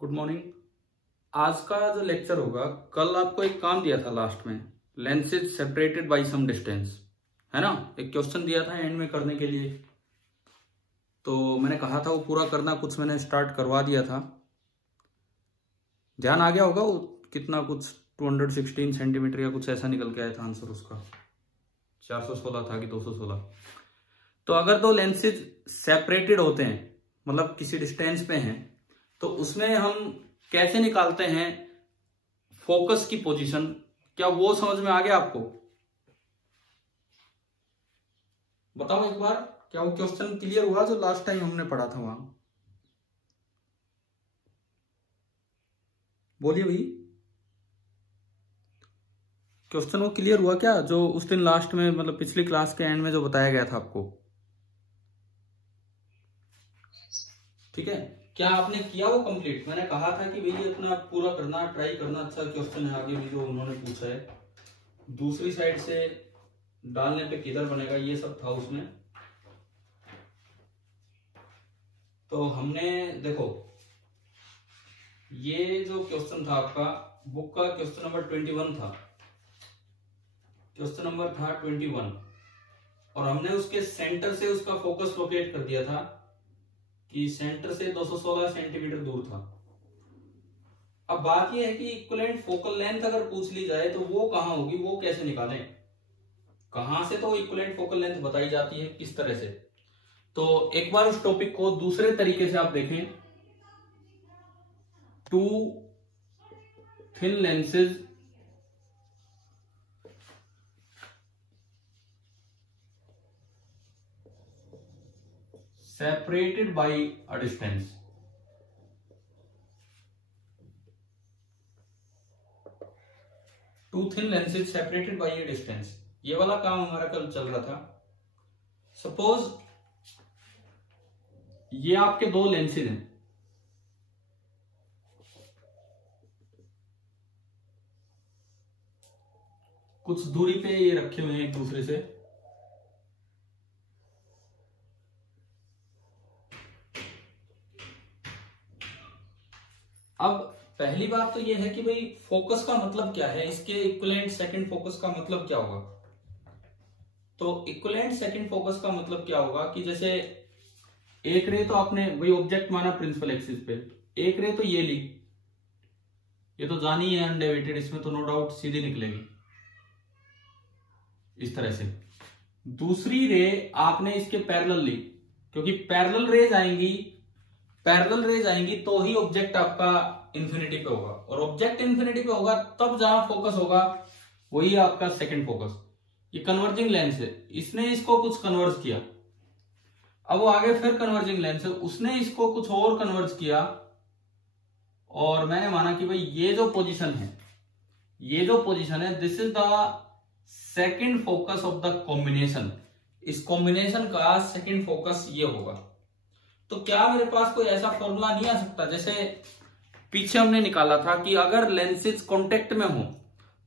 Good morning. आज का जो लेक्चर होगा, कल आपको एक काम दिया था लास्ट में, lenses separated by some distance, है ना। एक क्वेश्चन दिया था एंड में करने के लिए, तो मैंने कहा था वो पूरा करना। कुछ मैंने स्टार्ट करवा दिया था, ध्यान आ गया होगा। वो कितना कुछ 216 सेंटीमीटर या कुछ ऐसा निकल के आया था आंसर उसका। 416 था कि 216। तो अगर दो लेंसेज सेपरेटेड होते हैं, मतलब किसी डिस्टेंस पे हैं, तो उसमें हम कैसे निकालते हैं फोकस की पोजीशन। क्या वो समझ में आ गया आपको? बताओ एक बार, क्या वो क्वेश्चन क्लियर हुआ जो लास्ट टाइम हमने पढ़ा था वहां? बोलिए भाई, क्वेश्चन वो क्लियर हुआ क्या जो उस दिन लास्ट में, मतलब पिछली क्लास के एंड में जो बताया गया था आपको? ठीक है, क्या आपने किया वो कंप्लीट? मैंने कहा था कि भाई अपना पूरा करना, ट्राई करना। अच्छा क्वेश्चन है आगे भी जो उन्होंने पूछा है, दूसरी साइड से डालने पे किधर बनेगा, ये सब था उसमें। तो हमने देखो, ये जो क्वेश्चन था आपका बुक का क्वेश्चन नंबर 21 था। क्वेश्चन नंबर था 21 और हमने उसके सेंटर से उसका फोकस लोकेट कर दिया था कि सेंटर से 216 सेंटीमीटर दूर था। अब बात यह है कि इक्विवेलेंट फोकल लेंथ अगर पूछ ली जाए तो वो कहां होगी, वो कैसे निकालें, कहां से तो इक्विवेलेंट फोकल लेंथ बताई जाती है, किस तरह से। तो एक बार उस टॉपिक को दूसरे तरीके से आप देखें। Two thin lenses separated by a distance. Two thin lenses separated by a distance. ये वाला काम हमारा कल चल रहा था। सपोज ये आपके दो लेंसेज हैं, कुछ दूरी पे ये रखे हुए हैं एक दूसरे से। अब पहली बात तो ये है कि भाई फोकस का मतलब क्या है, इसके इक्विवेलेंट सेकंड फोकस का मतलब क्या होगा। तो इक्विवेलेंट सेकंड फोकस का मतलब क्या होगा कि जैसे एक रे तो आपने वही ऑब्जेक्ट माना प्रिंसिपल एक्सिस पे, एक रे तो ये ली, ये तो जानी है अनडेविएटेड, इसमें तो नो डाउट सीधी निकलेगी इस तरह से। दूसरी रे आपने इसके पैरेलल ली, क्योंकि पैरेलल रेज आएंगी तो ही ऑब्जेक्ट आपका इंफिनिटी पे होगा, और ऑब्जेक्ट इंफिनिटी पे होगा तब जहां फोकस होगा वही आपका सेकंड फोकस। ये कन्वर्जिंग लेंस है, इसने इसको कुछ कन्वर्ज किया, अब वो आगे फिर कन्वर्जिंग लेंस है, उसने इसको कुछ और कन्वर्ज किया, और मैंने माना कि भाई ये जो पोजीशन है this is the second focus of the combination. इस कॉम्बिनेशन का सेकंड फोकस ये होगा। तो क्या मेरे पास कोई ऐसा फॉर्मूला नहीं आ सकता, जैसे पीछे हमने निकाला था कि अगर लेंसेज कांटेक्ट में हो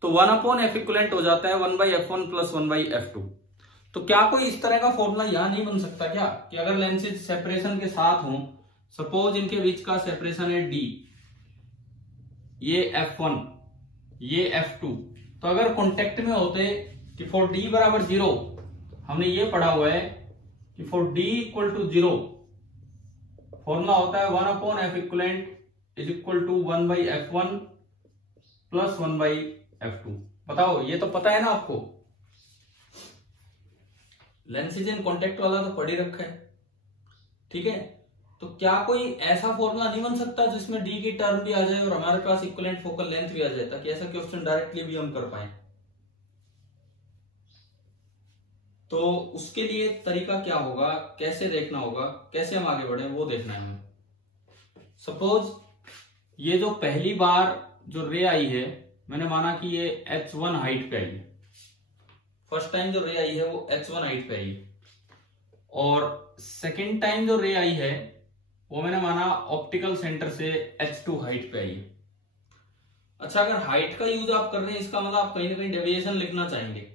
तो 1/f इक्विवेलेंट हो जाता है 1/f1 + 1/f2। तो क्या कोई इस तरह का फॉर्मूला यहां नहीं बन सकता क्या, कि अगर लेंसेज सेपरेशन के साथ हो, सपोज इनके बीच का सेपरेशन है d, ये f1 ये f2, तो अगर कांटेक्ट में होते कि फॉर d = 0, हमने ये पढ़ा हुआ है कि फॉर d = 0 फॉर्मूला होता है 1/f इक्विवेलेंट = 1/f1 + 1/f2। बताओ, ये तो पता है ना आपको, लेंसेज इन कॉन्टेक्ट वाला तो पढ़ ही रखा है, ठीक है। तो क्या कोई ऐसा फॉर्मूला नहीं बन सकता जिसमें डी की टर्म भी आ जाए और हमारे पास इक्विवेलेंट फोकल लेंथ भी आ जाए, ताकि ऐसा क्वेश्चन डायरेक्टली भी हम कर पाए। तो उसके लिए तरीका क्या होगा, कैसे देखना होगा, कैसे हम आगे बढ़े, वो देखना है हमें। सपोज ये जो पहली बार जो रे आई है, मैंने माना कि ये h1 हाइट पे आई है, फर्स्ट टाइम जो रे आई है वो h1 हाइट पे आई है, और सेकेंड टाइम जो रे आई है वो मैंने माना ऑप्टिकल सेंटर से h2 हाइट पे आई है। अच्छा, अगर हाइट का यूज आप कर रहे हैं, इसका मतलब आप कहीं ना कहीं डेविएशन लिखना चाहेंगे।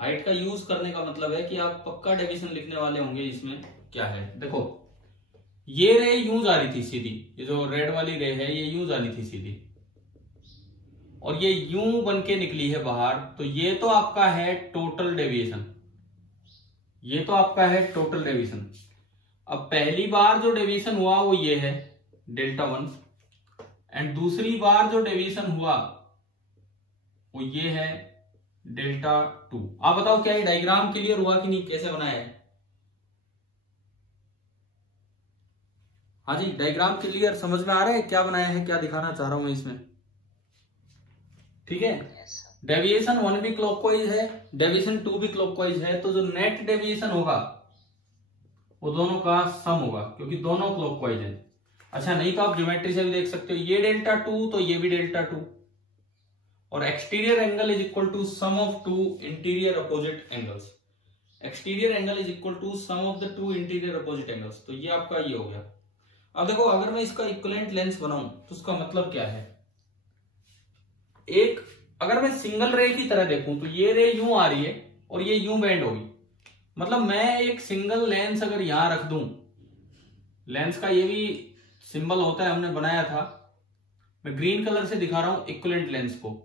हाइट का यूज करने का मतलब है कि आप पक्का डेविएशन लिखने वाले होंगे। इसमें क्या है, देखो ये रे यूं जा रही थी सीधी, ये जो रेड वाली रे है ये यूं जा रही थी सीधी, और ये यूं बन के निकली है बाहर, तो ये तो आपका है टोटल डेविएशन, ये तो आपका है टोटल डेविएशन। अब पहली बार जो डेविएशन हुआ वो ये है डेल्टा 1, एंड दूसरी बार जो डेविएशन हुआ वो ये है डेल्टा 2। आप बताओ क्या ये डायग्राम क्लियर हुआ कि नहीं, कैसे बनाया है? हाँ जी, डायग्राम क्लियर, समझ में आ रहा है क्या बनाया है, क्या दिखाना चाह रहा हूं इसमें? ठीक है, डेविएशन 1 भी क्लॉकवाइज है, डेविएशन 2 भी क्लॉकवाइज है, तो जो नेट डेविएशन होगा वो दोनों का सम होगा, क्योंकि दोनों क्लॉकवाइज है। अच्छा, नहीं तो आप ज्योमेट्री से भी देख सकते हो, ये डेल्टा 2 तो ये भी डेल्टा 2, और exterior angle is equal to sum of two interior opposite angles. Exterior angle is equal to sum of the two interior opposite angles, तो ये आपका ये हो गया। अब देखो, अगर मैं इसका इक्विवेलेंट लेंस बनाऊं तो उसका मतलब क्या है? एक अगर मैं सिंगल रे की तरह देखूं तो ये रे यूं आ रही है और ये यूं बेंड होगी, मतलब मैं एक सिंगल लेंस अगर यहां रख दूं, लेंस का ये भी सिंबल होता है, हमने बनाया था, मैं ग्रीन कलर से दिखा रहा हूं इक्विवेलेंट लेंस को।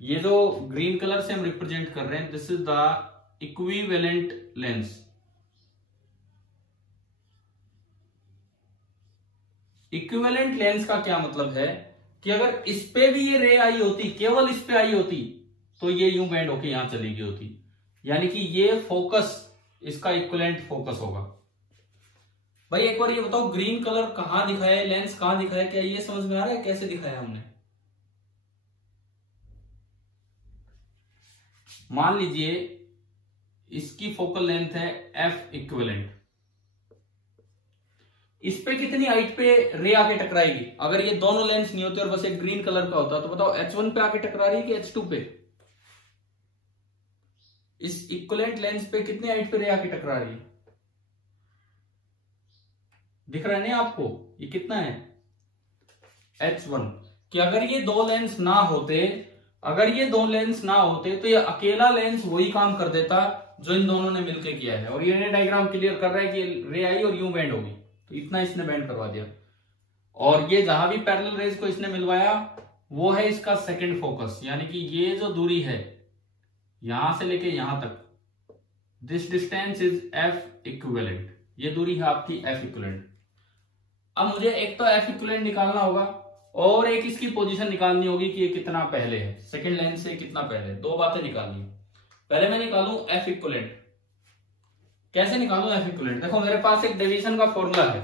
ये जो ग्रीन कलर से हम रिप्रेजेंट कर रहे हैं, this is the equivalent lens. Equivalent lens का क्या मतलब है कि अगर इस पे भी ये रे आई होती, केवल इस पे आई होती, तो ये यूं बेंड होके यहां चली गई होती, यानी कि ये फोकस इसका इक्विवेलेंट फोकस होगा। भाई एक बार ये बताओ, ग्रीन कलर कहां दिखाया है, लेंस कहां दिखाया है, क्या ये समझ में आ रहा है कैसे दिखाया हमने? मान लीजिए इसकी फोकल लेंथ है एफ इक्विवेलेंट, इस पे कितनी हाइट पे रे आके टकराएगी? अगर ये दोनों लेंस नहीं होते और बस एक ग्रीन कलर का होता, तो बताओ H1 पे आके टकरा रही है कि H2 पे? इस इक्विवेलेंट लेंस पे कितनी हाइट पे रे आके टकरा रही है? दिख रहा है नहीं आपको, ये कितना है H1? कि अगर ये दो लेंस ना होते, अगर ये दो लेंस ना होते तो ये अकेला लेंस वही काम कर देता जो इन दोनों ने मिलकर किया है। और ये डायग्राम क्लियर कर रहा है कि रे आई और यूं बेंड होगी, तो इतना इसने बेंड करवा दिया, और ये जहां भी पैरेलल रेज को इसने मिलवाया वो है इसका सेकंड फोकस, यानी कि ये जो दूरी है यहां से लेके यहां तक, this distance is F equivalent, ये दूरी है आपकी एफ इक्विवेलेंट। अब मुझे एक तो एफ इक्विवेलेंट निकालना होगा और एक इसकी पोजीशन निकालनी होगी कि ये कितना पहले है, सेकंड लाइन से कितना पहले, दो बातें निकालनी है। पहले मैं निकालूं एफ इक्विवेलेंट। कैसे निकालूं एफ इक्विवेलेंट? देखो मेरे पास एक डेविएशन का फॉर्मूला है,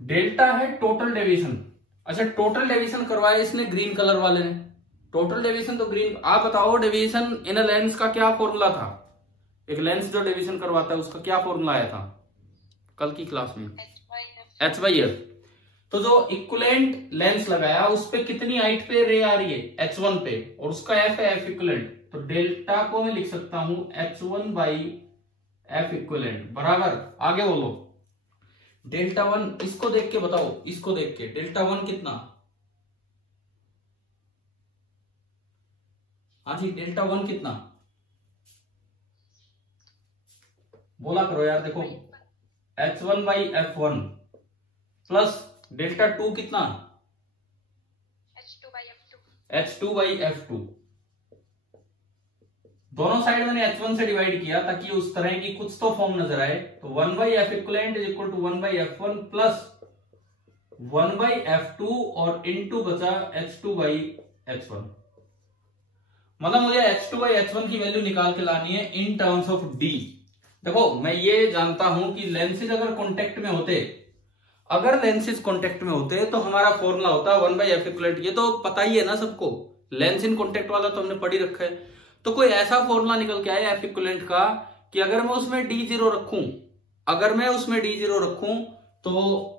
डेल्टा है टोटल डेविएशन। अच्छा, टोटल डेविएशन करवाया इसने ग्रीन कलर वाले ने, टोटल डेविएशन तो ग्रीन। आप बताओ डेविएशन इन अ लेंस का क्या फॉर्मूला था? एक लेंस जो डेविएशन करवाता है उसका क्या फॉर्मूला आया था कल की क्लास में? H by F. तो जो इक्विवेलेंट लेंस लगाया उस पे कितनी हाइट पे रे आ रही है? H1 पे, और उसका एफ है एफ इक्विवेलेंट, तो डेल्टा को मैं लिख सकता हूं H1 बाई एफ इक्विवेलेंट बराबर, आगे बोलो डेल्टा 1। इसको देख के बताओ, इसको देख के डेल्टा 1 कितना? हाँ जी, डेल्टा 1 कितना? बोला करो यार। देखो H1 by F1 plus delta 2 कितना? H2 by F2। दोनों साइड मैंने H1 से डिवाइड किया ताकि उस तरह की कुछ तो फॉर्म नजर आए, तो 1 by F equivalent is equal to 1 by F1 plus 1 by F2 और इनटू बचा H2 बाई H1। मतलब मुझे H2 बाई H1 की वैल्यू निकाल के लानी है इन टर्म्स ऑफ D। देखो मैं ये जानता हूं कि लेंसेज अगर कॉन्टेक्ट में होते, अगर लेंसेज कॉन्टेक्ट में होते तो हमारा फॉर्मूला होता 1 बाई एफ इक्विवेलेंट। ये तो पता ही है ना सबको, लेंस इन कॉन्टेक्ट वाला तो हमने पढ़ ही रखा है। तो कोई ऐसा फॉर्मूला निकल के आया एफ इक्विवेलेंट का कि अगर मैं उसमें D0 रखूं, अगर मैं उसमें D0 रखूं तो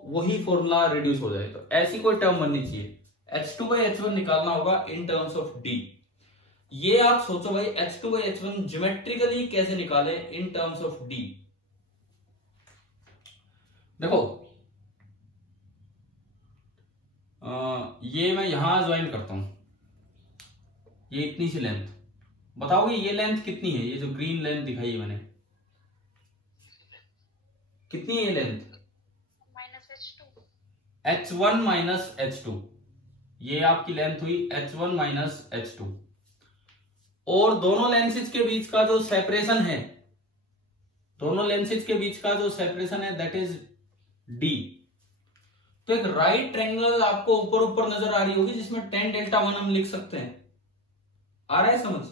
वही फॉर्मूला रिड्यूस हो जाए। तो ऐसी कोई टर्म बननी चाहिए, H2 बाई H1 निकालना होगा इन टर्म्स ऑफ D। ये आप सोचो भाई H2 बाई H1 ज्योमेट्रिकली कैसे निकाले इन टर्म्स ऑफ D। देखो ये मैं यहां ज्वाइन करता हूं, ये इतनी सी लेंथ, बताओगे ये लेंथ कितनी है? ये जो ग्रीन लेंथ दिखाई है मैंने, कितनी है ये लेंथ? -H2 माइनस H2, ये आपकी लेंथ हुई H1 माइनस H2। और दोनों लेंसेज के बीच का जो सेपरेशन है, दोनों लेंसेज के बीच का जो सेपरेशन है दैट इज D। तो एक राइट ट्रायंगल आपको ऊपर ऊपर नजर आ रही होगी जिसमें tan डेल्टा 1 हम लिख सकते हैं। आ रहा है समझ?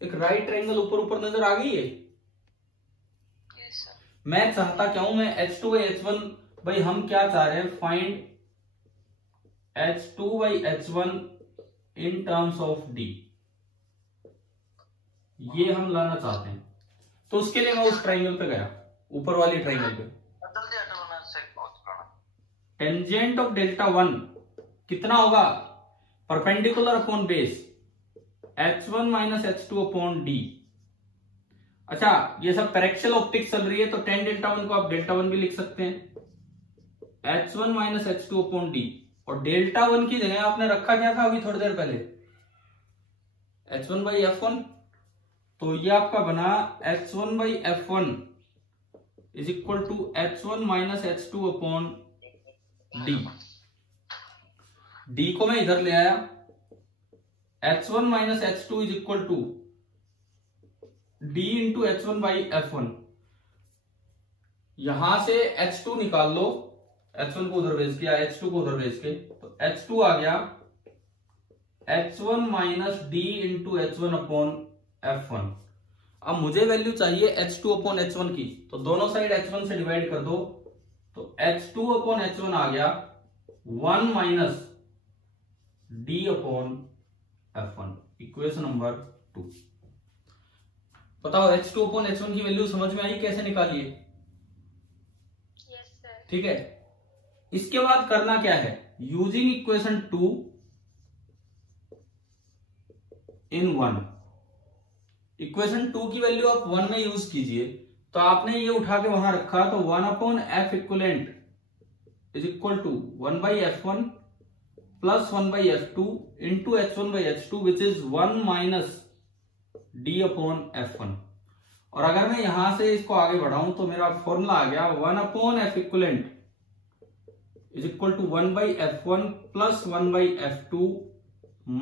एक राइट ट्रायंगल ऊपर ऊपर नजर आ गई है। yes, sir. मैं चाहता क्या हूं, मैं H2 बाई H1, भाई हम क्या चाह रहे हैं, find H2 by H1 in terms of D, ये हम लाना चाहते हैं। तो उसके लिए मैं उस ट्रायंगल पे गया, ऊपर वाली ट्रायंगल पे। टेंजेंट ऑफ डेल्टा 1 कितना होगा, perpendicular upon base H1 minus H2 upon D। अच्छा, ये सब पैरेक्शियल ऑप्टिक्स चल रही है, तो tan डेल्टा 1 को आप डेल्टा 1 भी लिख सकते हैं, H1 minus H2 upon D। और डेल्टा 1 की जगह आपने रखा क्या था अभी थोड़ी देर पहले, H1 बाई F1। तो ये आपका बना H1 by F1 is equal to H1 minus H2 upon D। D को मैं इधर ले आया, H1 minus H2 is equal to D into H1 by F1। यहां से H2 निकाल लो, H1 को उधर भेज किया, H2 को उधर भेज के, तो H2 आ गया H1 minus D into H1 upon F1। अब मुझे वैल्यू चाहिए H2 अपॉन H1 की, तो दोनों साइड H1 से डिवाइड कर दो, तो H2 अपॉन H1 आ गया 1 minus D upon F1, equation number 2। बताओ H2 अपॉन H1 की वैल्यू समझ में आई, कैसे निकालिए? yes, sir. ठीक है, इसके बाद करना क्या है, यूजिंग इक्वेशन 2 इन 1, इक्वेशन 2 की वैल्यू आप 1 में यूज कीजिए। तो आपने ये उठा के वहां रखा, तो 1 upon F equivalent is equal to 1 by F1 plus 1 by F2 into H1 by H2 which is 1 minus D upon F1। और अगर मैं यहां से इसको आगे बढ़ाऊं तो मेरा फॉर्मूला आ गया 1 upon F equivalent is equal to 1 by F1 plus 1 by F2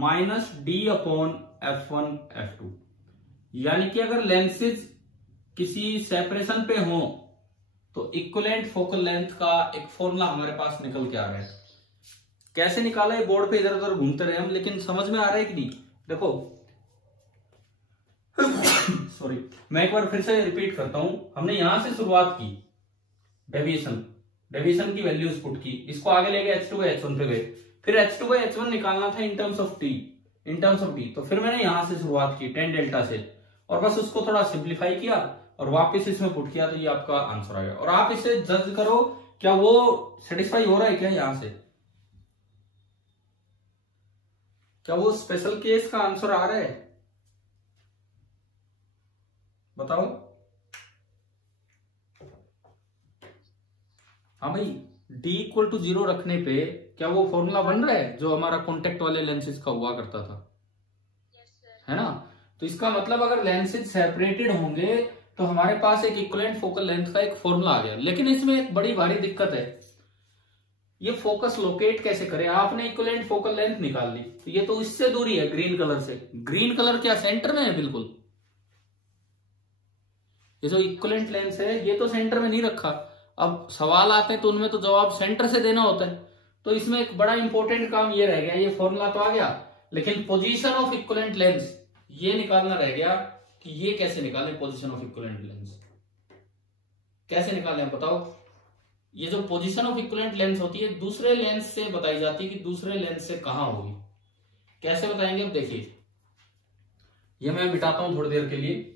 minus D upon F1 F2। यानी कि अगर लेंसेज किसी सेपरेशन पे हो तो इक्विवेलेंट फोकल लेंथ का एक फॉर्मूला हमारे पास निकल के आ रहा है। कैसे निकाला है बोर्ड पे इधर उधर घूमते रहे हम, लेकिन समझ में आ रहा है कि नहीं? देखो सॉरी, मैं एक बार फिर से रिपीट करता हूं। हमने यहां से शुरुआत की, डेविएशन की वैल्यूज पुट की, इसको आगे ले गए H2 बाई H1 पे गए, फिर H2 बाई H1 निकालना था इन टर्म्स ऑफ D। तो फिर मैंने यहां से शुरुआत की tan डेल्टा से, और बस उसको थोड़ा सिंप्लीफाई किया और वापस इसमें पुट किया, तो ये आपका आंसर आ गया। और आप इसे जज करो, क्या वो सेटिस्फाई हो रहा है क्या यहां से? क्या वो स्पेशल केस का आंसर आ रहा है? बताओ। हाँ भाई, D इक्वल टू 0 रखने पे क्या वो फॉर्मूला बन रहा है जो हमारा कॉन्टेक्ट वाले लेंसेज का हुआ करता था? yes, है ना? तो इसका मतलब अगर लेंसेज सेपरेटेड होंगे तो हमारे पास एक इक्विवेलेंट फोकल लेंथ का एक फॉर्मूला आ गया। लेकिन इसमें एक बड़ी भारी दिक्कत है, ये फोकस लोकेट कैसे करें? आपने इक्विवेलेंट फोकल लेंथ निकाल ली, तो ये तो इससे दूरी है ग्रीन कलर से। ग्रीन कलर क्या सेंटर में है? बिल्कुल। ये जो इक्विवेलेंट लेंस है ये तो सेंटर में नहीं रखा। अब सवाल आते हैं तो उनमें तो जवाब सेंटर से देना होता है। तो इसमें एक बड़ा इंपॉर्टेंट काम ये रह गया, ये फॉर्मूला तो आ गया लेकिन पोजीशन ऑफ इक्विवेलेंट लेंस ये निकालना रह गया कि ये कैसे निकाले। पोजीशन ऑफ इक्विवेलेंट लेंस कैसे निकाले बताओ? ये जो पोजीशन ऑफ इक्विवेलेंट लेंस होती है दूसरे लेंस से बताई जाती है कि दूसरे लेंस से कहां होगी। कैसे बताएंगे? अब देखिए, ये मैं बिठाता हूं थोड़ी देर के लिए।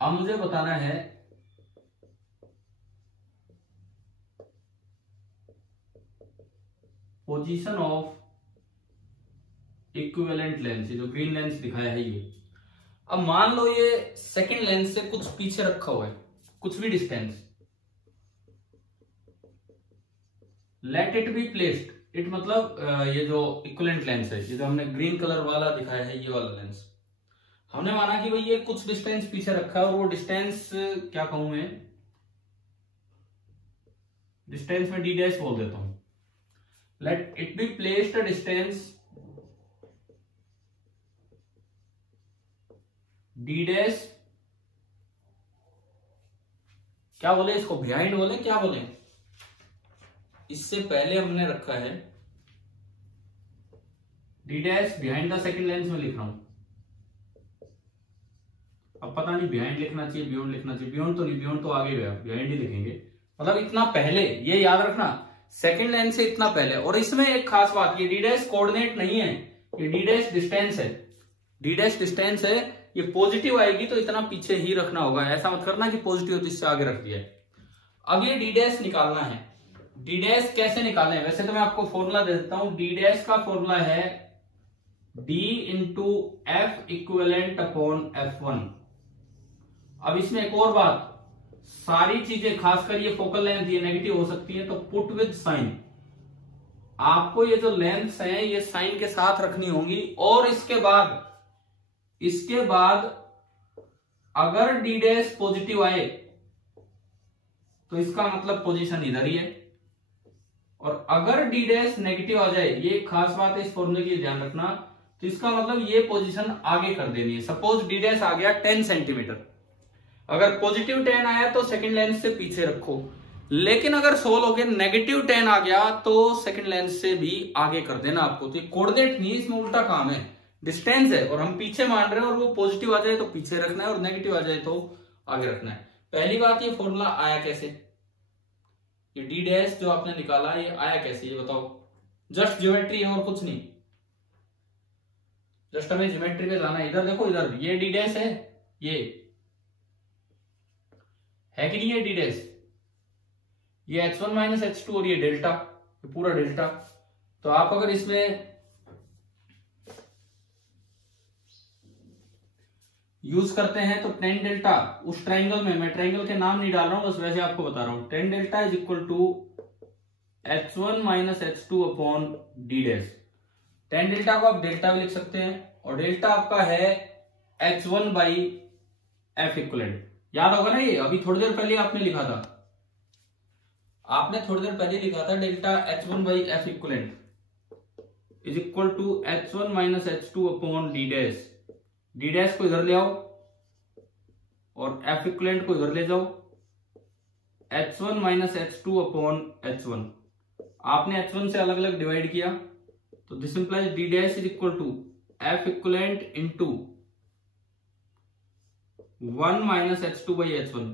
अब मुझे बताना है पोजीशन ऑफ इक्विवेलेंट लेंस, जो ग्रीन लेंस दिखाया है ये। अब मान लो ये सेकंड लेंस से कुछ पीछे रखा हुआ है, कुछ भी distance, let it be placed it मतलब ये जो इक्विवेलेंट लेंस है, ये जो हमने ग्रीन कलर वाला दिखाया है, ये वाला लेंस, हमने माना कि भाई ये कुछ डिस्टेंस पीछे रखा है और वो डिस्टेंस क्या कहूं मैं, डिस्टेंस में डी डैश बोल देता हूं। Let it be placed a distance D dash, क्या बोले इसको, बिहाइंड बोले, क्या बोले, इससे पहले हमने रखा है D dash behind the second lens में लिख रहा हूं। अब पता नहीं बिहाइंड लिखना चाहिए बियॉन्ड लिखना चाहिए, बियॉन्ड तो नहीं, बियॉन्ड तो आगे गया, बिहाइंड ही लिखेंगे। मतलब इतना पहले, ये याद रखना सेकंड लेंस से इतना पहले। और इसमें एक खास बात, ये डी डैश कोऑर्डिनेट नहीं है, ये डी डैश डिस्टेंस है, डी डैश डिस्टेंस है। ये पॉजिटिव आएगी तो इतना पीछे ही रखना होगा, ऐसा मत करना कि पॉजिटिव तो इससे आगे रख दिया है। अब ये डी डैश निकालना है, डी डैश कैसे निकालें, वैसे तो मैं आपको फॉर्मूला दे देता हूं। डी डैश का फॉर्मूला है D into F equivalent upon F1। अब इसमें एक और बात, सारी चीजें खासकर ये फोकल लेंथ ये नेगेटिव हो सकती है, तो पुट विद साइन, आपको ये जो लेंथ्स हैं ये साइन के साथ रखनी होंगी। और इसके बाद अगर डी डैश पॉजिटिव आए तो इसका मतलब पोजीशन इधर ही है, और अगर डी डैश नेगेटिव आ जाए, ये खास बात है इस फॉर्मूले की ध्यान रखना, तो इसका मतलब ये पोजीशन आगे कर देनी है। सपोज डी डैश आ गया 10 सेंटीमीटर, अगर पॉजिटिव 10 आया तो सेकंड लेंस से पीछे रखो, लेकिन अगर सोल हो गया नेगेटिव 10 आ गया तो सेकंड लेंस से भी आगे कर देना आपको। तो ये कोऑर्डिनेट नहीं, इसमें उल्टा काम है, डिस्टेंस है और हम पीछे मान रहे हैं, और वो पॉजिटिव आ जाए तो पीछे रखना है और नेगेटिव आ जाए तो आगे रखना है। पहली बात, ये फॉर्मूला आया कैसे, ये डी डैश जो आपने निकाला ये आया कैसे, ये बताओ। जस्ट ज्योमेट्री है और कुछ नहीं, जस्ट हमें ज्योमेट्री पे जाना है। इधर देखो, इधर ये डी डैश है, ये है कि नहीं है डी डैश, ये h1 माइनस h2 और ये डेल्टा, ये पूरा डेल्टा। तो आप अगर इसमें यूज करते हैं तो टेन डेल्टा उस ट्राइंगल में, मैं ट्राइंगल के नाम नहीं डाल रहा हूं, बस वैसे आपको बता रहा हूं, tan delta is equal to h1 minus h2 upon D dash. Tan delta को आप डेल्टा भी लिख सकते हैं, और डेल्टा आपका है h1 बाई एफ इक्वलेंट। याद होगा ना, ये अभी थोड़ी देर पहले आपने लिखा था, आपने थोड़ी देर पहले लिखा था delta h1 by F equivalent is equal to h1 minus h2 upon D dash. D dash को इधर ले आओ और एफ इक्वलेंट को इधर ले जाओ, h1 minus h2 upon h1। आपने h1 से अलग अलग डिवाइड किया, तो this implies D dash is equal to F equivalent into 1 minus h2 by h1।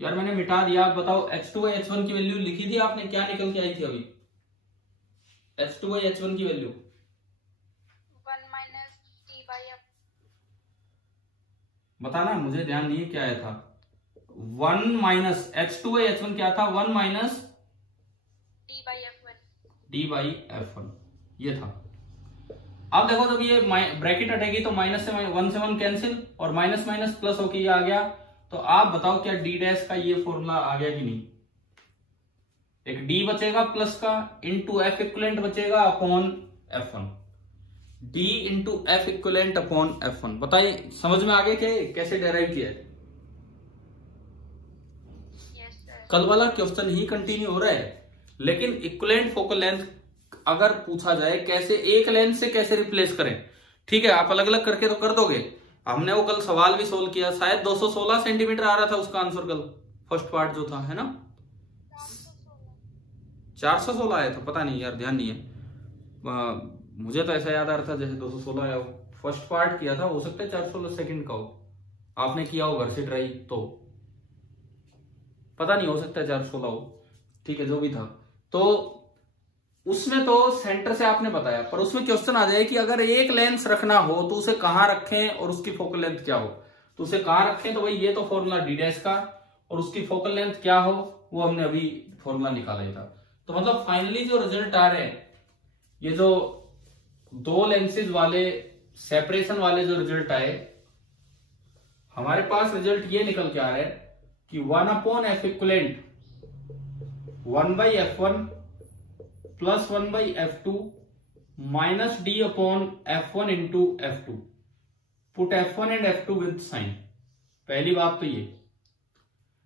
यार मैंने मिटा दिया, आप बताओ h2 बाई h1 की वैल्यू लिखी थी आपने, क्या निकल के आई थी अभी h2 बाई h1 की value? 1 minus t by f। बताना, मुझे ध्यान नहीं है क्या आया था। 1 माइनस h2 बाई h1 क्या था, 1 minus d by f1, d by f1, ये था। अब देखो, जब ये ब्रैकेट हटेगी तो माइनस से 1 से 1 कैंसिल, और माइनस माइनस प्लस होके ये आ गया। तो आप बताओ क्या डी डैश का ये फॉर्मूला आ गया कि नहीं? एक डी बचेगा प्लस का, इंटू एफ इक्वलेंट बचेगा upon f1, D into F equivalent upon f1। बताइए समझ में आ गया क्या, कैसे डेराइव किया है? Yes sir. कल वाला क्वेश्चन ही कंटिन्यू हो रहा है, लेकिन इक्वलेंट फोकल लेंथ अगर पूछा जाए कैसे एक लेंस से कैसे रिप्लेस करें, ठीक है, आप अलग अलग करके तो कर दोगे। हमने वो कल सवाल भी सोल्व किया, शायद 216 सेंटीमीटर आ रहा था उसका आंसर कल, फर्स्ट पार्ट जो था, है ना? 416 आया था, पता नहीं यार, ध्यान नहीं है, मुझे तो ऐसा याद आ रहा था जैसे 216 आया हो। फर्स्ट पार्ट किया था, हो सकता है 416 सेकंड का हो, आपने किया हो घर से ट्राई, तो पता नहीं, हो सकता है 416 हो, ठीक है, जो भी था। तो उसमें तो सेंटर से आपने बताया, पर उसमें क्वेश्चन आ जाए कि अगर एक लेंस रखना हो तो उसे कहां रखें और उसकी फोकल लेंथ क्या हो, तो उसे कहां रखें, तो भाई ये तो फॉर्मूला डी डैश का, और उसकी फोकल लेंथ क्या हो वो हमने अभी फॉर्मूला निकाला ही था। तो मतलब फाइनली जो रिजल्ट आ रहे हैं, ये जो दो लेंसेज वाले सेपरेशन वाले जो रिजल्ट आए, हमारे पास रिजल्ट ये निकल के आ रहा है कि 1 upon F equivalent 1 by f1 +1/F2 minus D upon F1 into F2। Put F1 and F2 with sign. पहली बात तो ये,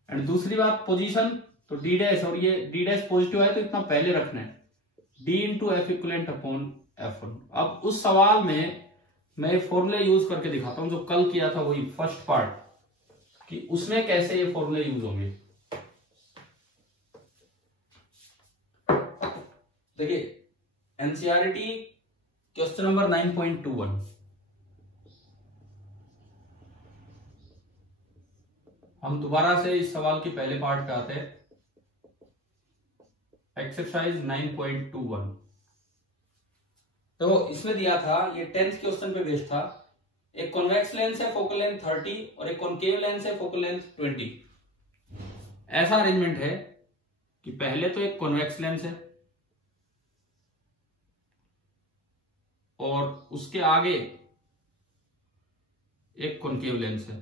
एंड दूसरी बात पोजीशन, तो D डैश, और ये D डैश पॉजिटिव है तो इतना पहले रखना है, D into F equivalent upon F1। अब उस सवाल में मैं फॉर्मूले यूज करके दिखाता हूं जो कल किया था, वही फर्स्ट पार्ट, कि उसमें कैसे ये फॉर्मूले यूज होंगे। देखिए एनसीईआरटी क्वेश्चन नंबर 9.21, हम दोबारा से इस सवाल के पहले पार्ट पे आते हैं। एक्सरसाइज 9.21, तो इसमें दिया था, ये 10th क्वेश्चन पे बेस्ड था। एक कॉन्वेक्स लेंस है, फोकल लेंथ 30 और एक कॉनकेव लेंस है, फोकल लेंथ 20। ऐसा अरेंजमेंट है कि पहले तो एक कॉन्वेक्स लेंस है और उसके आगे एक कॉनकेव लेंस है।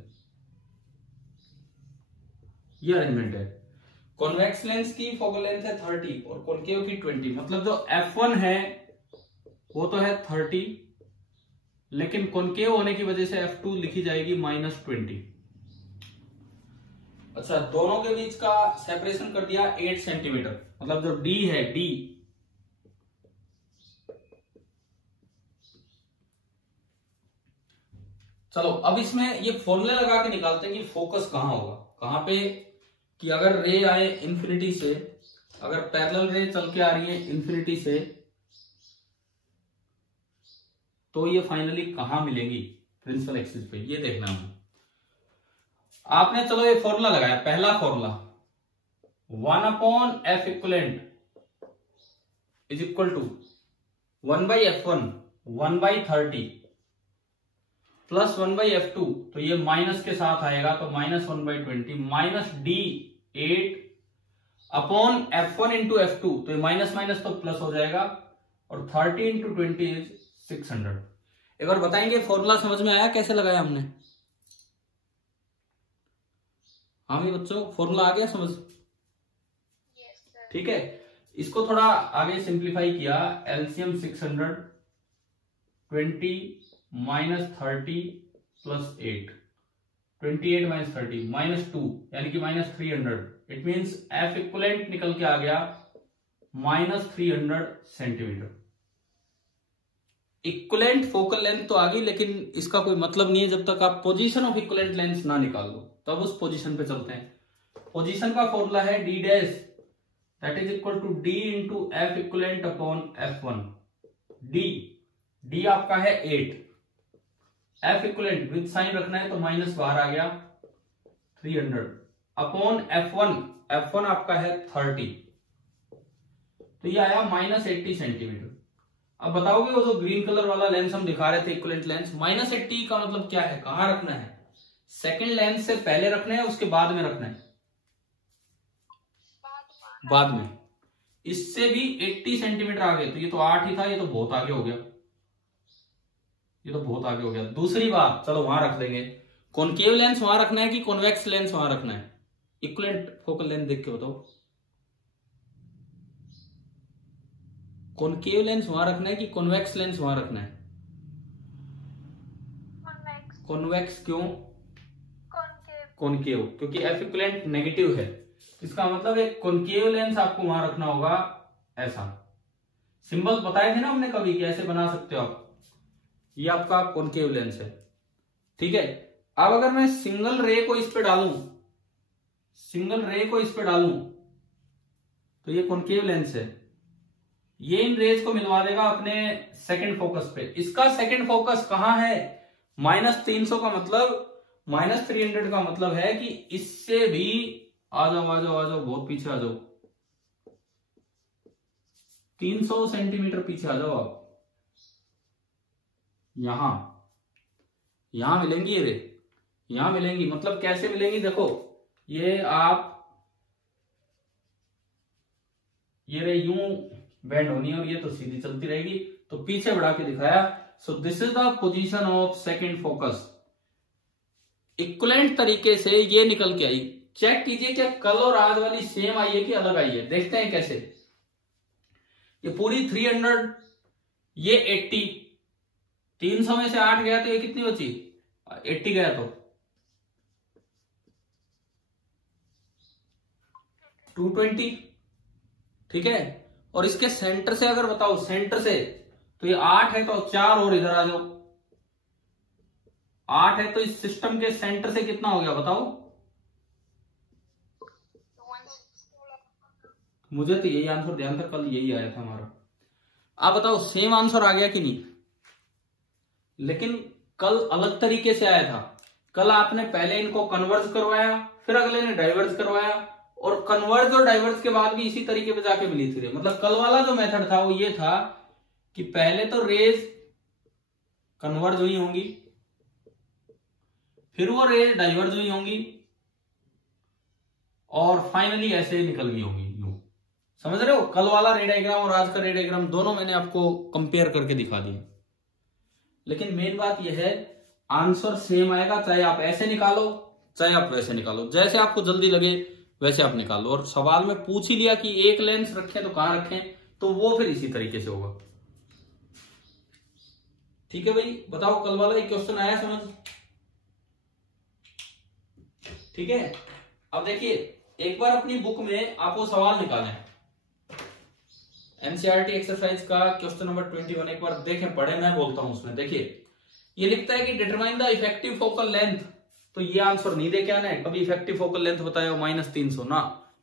ये अरेंजमेंट है। कॉन्वेक्स लेंस की फोकल लेंथ है 30 और कॉनकेव की 20। मतलब जो F1 है वो तो है 30, लेकिन कॉनकेव होने की वजह से F2 लिखी जाएगी -20। अच्छा, दोनों के बीच का सेपरेशन कर दिया 8 सेंटीमीटर। मतलब जो D है, D चलो अब इसमें ये फॉर्मूला लगा के निकालते हैं कि फोकस कहां होगा, कहां पे, कि अगर रे आए इंफिनिटी से, अगर पैरेलल रे चल के आ रही है इंफिनिटी से, तो ये फाइनली कहां मिलेंगी प्रिंसिपल एक्सिस पे, ये देखना है आपने। चलो ये फॉर्मूला लगाया, पहला formula 1/F equivalent is equal to 1/F1 1/30 plus 1/F2, तो ये माइनस के साथ आएगा तो -1/20 minus D 8 upon F1 into F2, तो ये माइनस माइनस तो प्लस हो जाएगा, और 30 इंटू 20 इज 600। एक बार बताएंगे फॉर्मूला समझ में आया कैसे लगाया हमने? हाँ भी बच्चों, फॉर्मूला आ गया समझ? ठीक है, इसको थोड़ा आगे सिंप्लीफाई किया। एलसीएम 600, 20 माइनस 30 प्लस 8, 28 माइनस 30 -2 यानी कि -300। इट मीन्स F इक्वलेंट निकल के आ गया -300 सेंटीमीटर। इक्वलेंट फोकल लेंथ तो आ गई, लेकिन इसका कोई मतलब नहीं है जब तक आप पोजीशन ऑफ इक्वलेंट लेंस ना निकाल दो, तब उस पोजीशन पे चलते हैं। पोजीशन का फॉर्मूला है D dash that is equal to D into F equivalent upon F1। D आपका है 8, F इक्वलेंट विद साइन रखना है तो माइनस बाहर आ गया 300 अपॉन F1 आपका है 30, तो ये आया -80 सेंटीमीटर। अब बताओगे वो जो ग्रीन कलर वाला लेंस हम दिखा रहे थे इक्विवेलेंट लेंस, -80 का मतलब क्या है, कहां रखना है? सेकंड लेंस से पहले रखना है, उसके बाद में रखना है? बाद में। इससे भी 80 सेंटीमीटर आगे, तो ये तो 8 ही था, ये तो बहुत आगे हो गया, ये तो बहुत आगे हो गया। दूसरी बात, चलो वहां रख देंगे, कॉनकेव लेंस वहां रखना है कि कॉन्वेक्स लेंस वहां रखना है? इक्विवेलेंट फोकल लेंथ देख के बताओ, कॉनकेव लेंस वहां रखना है कि कॉन्वेक्स लेंस वहां रखना है? कॉन्वेक्स क्यों? कॉनकेव, क्योंकि F इक्विवेलेंट नेगेटिव है, इसका मतलब एक कॉनकेव लेंस आपको वहां रखना होगा ऐसा। सिंबल बताए थे ना हमने कभी कि ऐसे बना सकते हो आप, ये आपका कॉनकेव लेंस है, ठीक है। अब अगर मैं सिंगल रे को इस पे डालूं, तो ये कॉनकेव लेंस है, ये इन रेज को मिलवा देगा अपने सेकंड फोकस पे। इसका सेकंड फोकस कहां है? -300 का मतलब, -300 का मतलब है कि इससे भी आ जाओ, बहुत पीछे आ जाओ, 300 सेंटीमीटर पीछे आ जाओ आप। यहां मिलेंगी ये रे, यहां मिलेंगी। मतलब कैसे मिलेंगी? देखो, ये रे यूं बेंड होनी है और ये तो सीधी चलती रहेगी, तो पीछे बढ़ा के दिखाया। So this is the position of second focus. Equivalent तरीके से ये निकल के आई। चेक कीजिए क्या कल और आज वाली सेम आई है कि अलग आई है, देखते हैं कैसे। ये पूरी 300, ये 80, 300 में से 8 गया तो ये कितनी बची, 80 गया तो 220, ठीक है। और इसके सेंटर से अगर बताओ, सेंटर से तो ये 8 है, तो 4 और इधर आ जाओ, 8 है तो इस सिस्टम के सेंटर से कितना हो गया बताओ। मुझे तो यही आंसर ध्यान था, कल यही आया था हमारा। आप बताओ सेम आंसर आ गया कि नहीं। लेकिन कल अलग तरीके से आया था। कल आपने पहले इनको कन्वर्ज करवाया, फिर अगले ने डाइवर्ज करवाया, और कन्वर्ज और डाइवर्ज के बाद भी इसी तरीके पे जाके मिली थी। मतलब कल वाला जो मेथड था वो ये था कि पहले तो रेज कन्वर्ज हुई होंगी, फिर वो रेज डाइवर्ज हुई होंगी, और फाइनली ऐसे ही निकल गई होंगी। समझ रहे हो, कल वाला रे डायग्राम और आज का रे डायग्राम दोनों मैंने आपको कंपेयर करके दिखा दिया। लेकिन मेन बात यह है, आंसर सेम आएगा, चाहे आप ऐसे निकालो चाहे आप वैसे निकालो, जैसे आपको जल्दी लगे वैसे आप निकालो। और सवाल में पूछ ही लिया कि एक लेंस रखें तो कहां रखें, तो वो फिर इसी तरीके से होगा। ठीक है भाई, बताओ कल वाला एक क्वेश्चन आया समझ। ठीक है, अब देखिए एक बार अपनी बुक में आप वो सवाल निकालें, एनसीईआरटी एक्सरसाइज का क्वेश्चन नंबर 21, एक बार देखें, पढ़े, मैं बोलता हूं उसमें। देखिए ये लिखता है कि determine the effective focal length, तो ये आंसर नहीं दे के आना है। कभी इफेक्टिव फोकल लेंथ बताया -300 ना,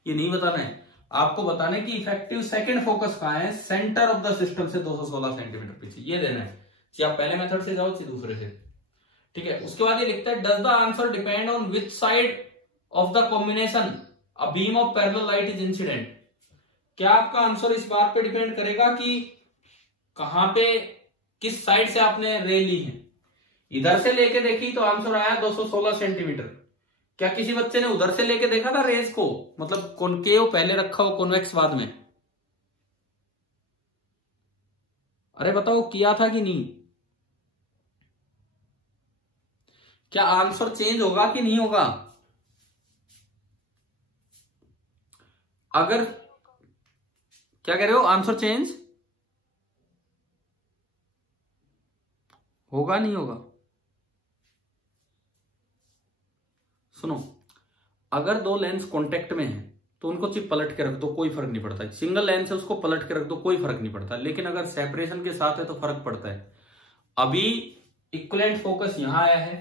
ये नहीं बताना है आपको। बताना है कि इफेक्टिव सेकंड फोकस कहां है, सेंटर ऑफ द सिस्टम से 216 सेंटीमीटर पीछे, ये देना है। चाहे आप पहले मेथड से जाओ चाहे दूसरे से, ठीक है। उसके बाद ये लिखता है does the answer depend on which side of the combination a beam of parallel light is incident. क्या आपका आंसर इस बात पे डिपेंड करेगा कि कहां पे, किस साइड से आपने रे ली है। इधर से लेके देखी तो आंसर आया 216 सेंटीमीटर। क्या किसी बच्चे ने उधर से लेके देखा था रेज को, मतलब कॉनकेव पहले रखा हो कॉन्वेक्स बाद में? अरे बताओ किया था कि नहीं? क्या आंसर चेंज होगा कि नहीं होगा? अगर क्या कह रहे हो, आंसर चेंज होगा नहीं होगा? सुनो, अगर दो लेंस कांटेक्ट में हैं तो उनको चिप पलट के रख दो, कोई फर्क नहीं पड़ता है। सिंगल लेंस है उसको पलट के रख दो, कोई फर्क नहीं पड़ता। लेकिन अगर सेपरेशन के साथ है तो फर्क पड़ता है। अभी इक्विवेलेंट फोकस यहां आया है,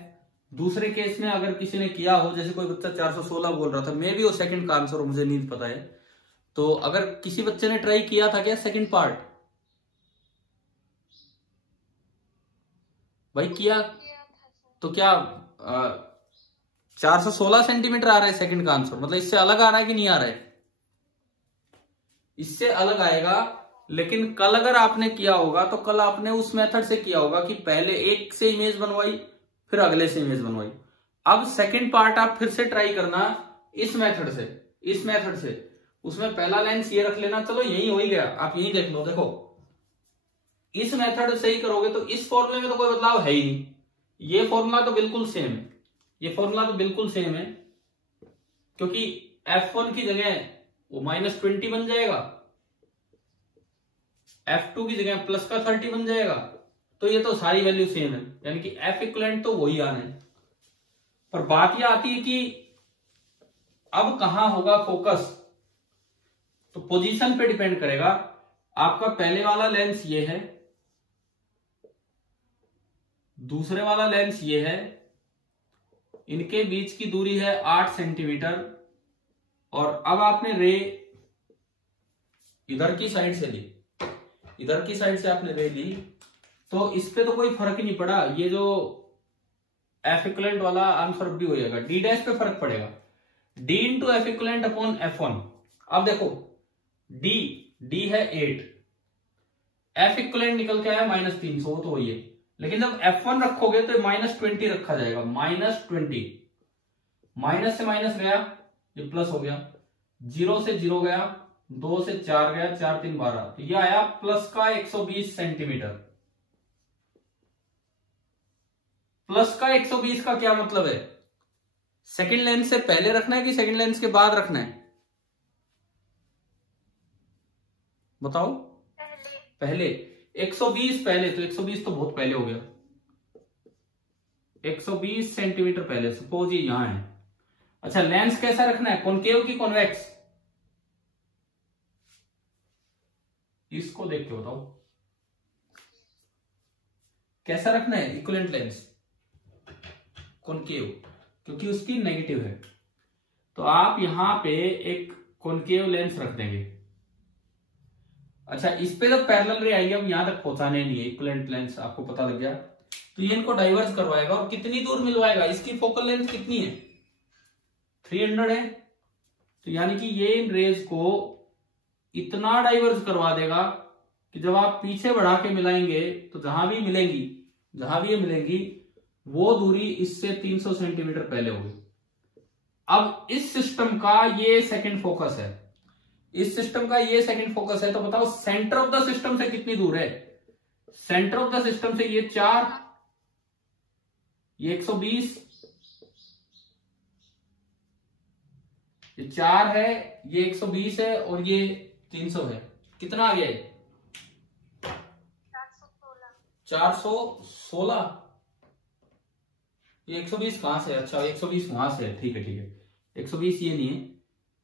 दूसरे केस में अगर किसी ने किया हो, जैसे कोई बच्चा 416 बोल रहा था, मे भी वो सेकंड का आंसर हो, मुझे नहीं पता है। तो अगर किसी बच्चे ने ट्राई किया था क्या सेकंड पार्ट? भाई किया तो क्या 416 सेंटीमीटर आ रहा है सेकंड का आंसर, मतलब इससे अलग आ रहा है कि नहीं आ रहा है? इससे अलग आएगा। लेकिन कल अगर आपने किया होगा तो कल आपने उस मेथड से किया होगा कि पहले एक से इमेज बनवाई फिर अगले से इमेज बनवाई। अब सेकंड पार्ट आप फिर से ट्राई करना इस मेथड से, इस मेथड से। उसमें पहला लेंस ये रख लेना, चलो यही हो ही गया, आप यही देख लो। देखो इस मेथड से ही करोगे तो इस फॉर्मूले में तो कोई बदलाव है ही नहीं, ये फॉर्मूला तो बिल्कुल सेम है, ये फॉर्मूला तो बिल्कुल सेम है, क्योंकि F1 की जगह वो -20 बन जाएगा, F2 की जगह प्लस का 30 बन जाएगा। तो ये तो सारी वैल्यू सेम है, यानी कि F इक्विवेलेंट तो वही आना है। पर बात यह आती है कि अब कहां होगा फोकस, तो पोजीशन पे डिपेंड करेगा। आपका पहले वाला लेंस ये है, दूसरे वाला लेंस ये है, इनके बीच की दूरी है 8 सेंटीमीटर, और अब आपने रे इधर की साइड से ली, इधर की साइड से आपने रे ली, तो इस पे तो कोई फर्क ही नहीं पड़ा। ये जो F इक्विवेलेंट वाला आंसर भी हो जाएगा, D डैश पे फर्क पड़ेगा, D into F equivalent upon F1। अब देखो D है 8, F इक्विवेलेंट निकल के आया -300, वो तो वही है। लेकिन जब F1 रखोगे तो -20 रखा जाएगा, -20, माइनस से माइनस गया ये प्लस हो गया, 0 से 0 गया, 2 से 4 गया, 4 3 12, तो ये आया प्लस का 120 सेंटीमीटर। प्लस का 120 का क्या मतलब है? सेकंड लेंस से पहले रखना है कि सेकंड लेंस के बाद रखना है? बताओ। पहले 120 पहले, तो 120 तो बहुत पहले हो गया, 120 सेंटीमीटर पहले, सपोज ये यहां है। अच्छा, लेंस कैसा रखना है, कॉनकेव की कॉन्वेक्स, इसको देख के बताओ कैसा रखना है, इक्विवेलेंट लेंस कॉनकेव, क्योंकि उसकी नेगेटिव है, तो आप यहां पे एक कॉनकेव लेंस रख देंगे। अच्छा, इस पे जब पैरेलल रे आएगी, अब यहां तक पहुंचाने नहीं है, इक्विवेलेंट लेंस आपको पता लग गया, तो ये इनको डाइवर्ज करवाएगा और कितनी दूर मिलवाएगा, इसकी फोकल लेंथ कितनी है, 300 है, तो यानी कि ये इन रेज को इतना डाइवर्ज करवा देगा कि जब आप पीछे बढ़ा के मिलाएंगे तो जहां भी ये मिलेंगी वो दूरी इससे 300 सेंटीमीटर पहले होगी। अब इस सिस्टम का ये सेकंड फोकस है, तो बताओ सेंटर ऑफ द सिस्टम से कितनी दूर है, सेंटर ऑफ द सिस्टम से ये 4, ये 120, ये 4 है, ये 120 है और ये 300 है, कितना आ गया है, 416। ये 120 कहां से है, अच्छा 120 वहां से है, ठीक है 120 ये नहीं है,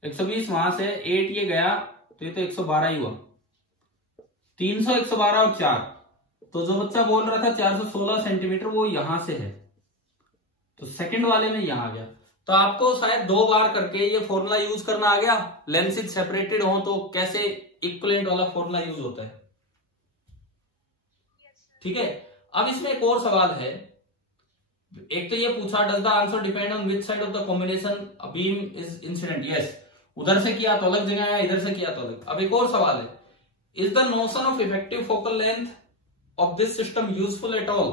120 वहां से, 8 ये गया, तो ये तो 112 ही हुआ, 300, 112 और 4, तो जो बच्चा बोल रहा था 416 सेंटीमीटर वो यहां से है, तो सेकंड वाले में यहां आ गया। तो आपको शायद 2 बार करके ये फॉर्मूला यूज करना आ गया, लेंसेज सेपरेटेड हो तो कैसे इक्विवेलेंट वाला फॉर्मूला यूज होता है, ठीक है। अब इसमें एक और सवाल है, एक तो ये पूछा does the answer depend on which side of the combination a beam is incident, yes, उधर से किया तो अलग जगह है, इधर से किया तो अलग। अब एक और सवाल है, is the notion of effective focal length of this system useful at all,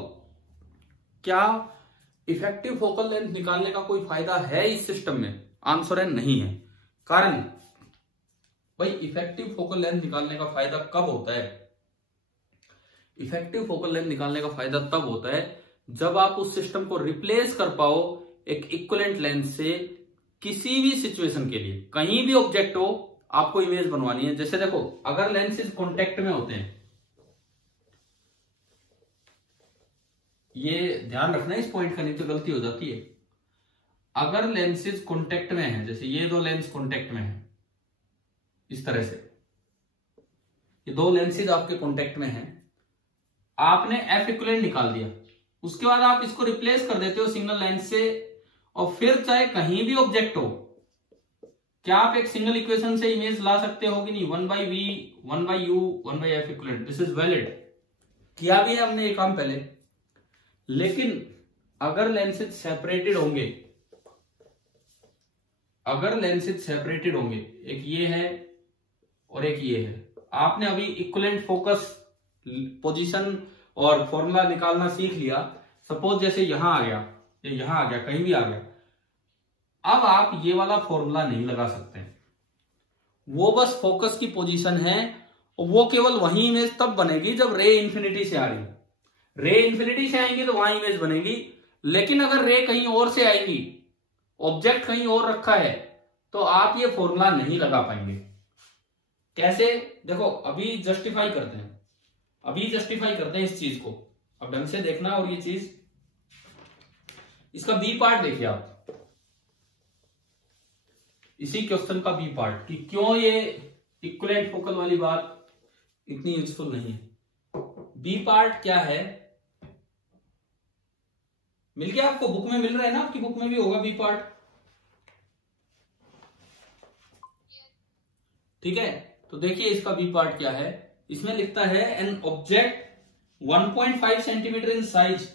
क्या इफेक्टिव फोकल लेंथ निकालने का कोई फायदा है इस सिस्टम में, आंसर है नहीं है। कारण भाई इफेक्टिव फोकल लेंथ निकालने का फायदा कब होता है, इफेक्टिव फोकल लेंथ निकालने का फायदा तब होता है जब आप उस सिस्टम को रिप्लेस कर पाओ एक इक्विवेलेंट लेंस से किसी भी सिचुएशन के लिए, कहीं भी ऑब्जेक्ट हो आपको इमेज बनवानी है। जैसे देखो अगर लेंसेज कॉन्टेक्ट में होते हैं, ये ध्यान रखना इस पॉइंट का, नहीं तो गलती हो जाती है। अगर लेंसेज कॉन्टेक्ट में है, जैसे ये 2 लेंस कॉन्टेक्ट में है, इस तरह से ये 2 लेंसेज आपके कॉन्टेक्ट में है, आपने एफ इक्विवेलेंट निकाल दिया, उसके बाद आप इसको रिप्लेस कर देते हो सिंगल लेंस से, और फिर चाहे कहीं भी ऑब्जेक्ट हो, क्या आप एक सिंगल इक्वेशन से इमेज ला सकते हो कि नहीं, 1/v 1/u 1/f equivalent, this is valid, किया भी है हमने ये काम पहले। लेकिन अगर लेंसेज सेपरेटेड होंगे, एक ये है और एक ये है, आपने अभी इक्विवेलेंट फोकस पोजीशन और फॉर्मूला निकालना सीख लिया, सपोज जैसे यहां आ गया या यहां आ गया, कहीं भी आ गया, अब आप ये वाला फॉर्मूला नहीं लगा सकते, वो बस फोकस की पोजीशन है, और वो केवल वही इमेज तब बनेगी जब रे इंफिनिटी से आ रही, रे इंफिनिटी से आएंगी तो वहां इमेज बनेगी। लेकिन अगर रे कहीं और से आएंगी, ऑब्जेक्ट कहीं और रखा है, तो आप ये फॉर्मूला नहीं लगा पाएंगे। कैसे, देखो अभी जस्टिफाई करते हैं इस चीज को, अब ढंग से देखना। और ये चीज, इसका बी पार्ट देखिए आप, इसी क्वेश्चन का बी पार्ट, कि क्यों ये इक्विवेलेंट फोकल वाली बात इतनी यूजफुल नहीं है। बी पार्ट क्या है, मिल गया आपको, बुक में मिल रहा है ना, आपकी बुक में भी होगा बी पार्ट, ठीक है। तो देखिए इसका बी पार्ट क्या है, इसमें लिखता है an object 1.5 centimetre in size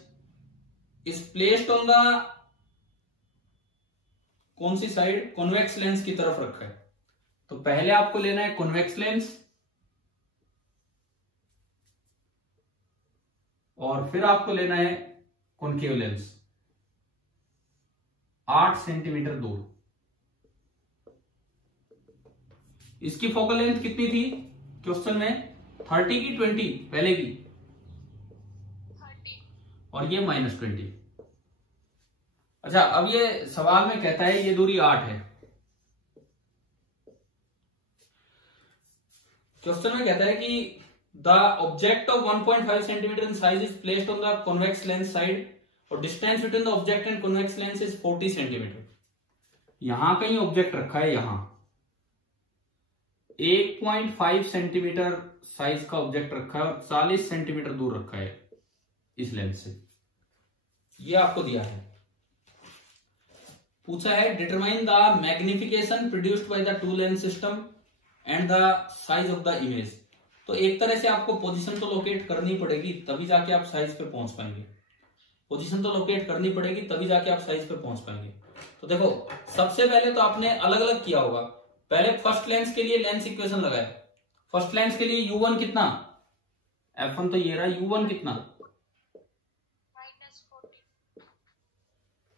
is placed on the, कौन सी साइड, कॉन्वेक्स लेंस की तरफ रखा है। तो पहले आपको लेना है कॉन्वेक्स लेंस, और फिर आपको लेना है कॉनकेव लेंस 8 सेंटीमीटर दूर। इसकी फोकल लेंथ कितनी थी क्वेश्चन में, 30 की 20 पहले की, 30, और ये -20। अच्छा, अब ये सवाल में कहता है ये दूरी 8 है, क्वेश्चन में कहता है कि the object of 1.5 centimetre in size is placed on the convex lens side और distance between the object and convex lens is 40 centimetre. यहां कहीं ऑब्जेक्ट रखा है, यहां 1.5 सेंटीमीटर साइज का ऑब्जेक्ट रखा है और 40 सेंटीमीटर दूर रखा है इस लेंस से। ये आपको दिया है, पूछा है determine the magnification produced by the two lens system and the size of the image. तो एक तरह से आपको पोजीशन तो लोकेट करनी पड़ेगी, तभी जाके आप साइज पे पहुंच पाएंगे। पोजीशन तो लोकेट करनी पड़ेगी, तभी जाके आप साइज पे पहुंच पाएंगे। तो देखो, सबसे पहले तो आपने अलग अलग किया होगा। पहले फर्स्ट लेंस के लिए लेंस इक्वेशन लगाए। फर्स्ट लेंस के लिए U1 कितना, F1 तो ये रहा, U1 कितना,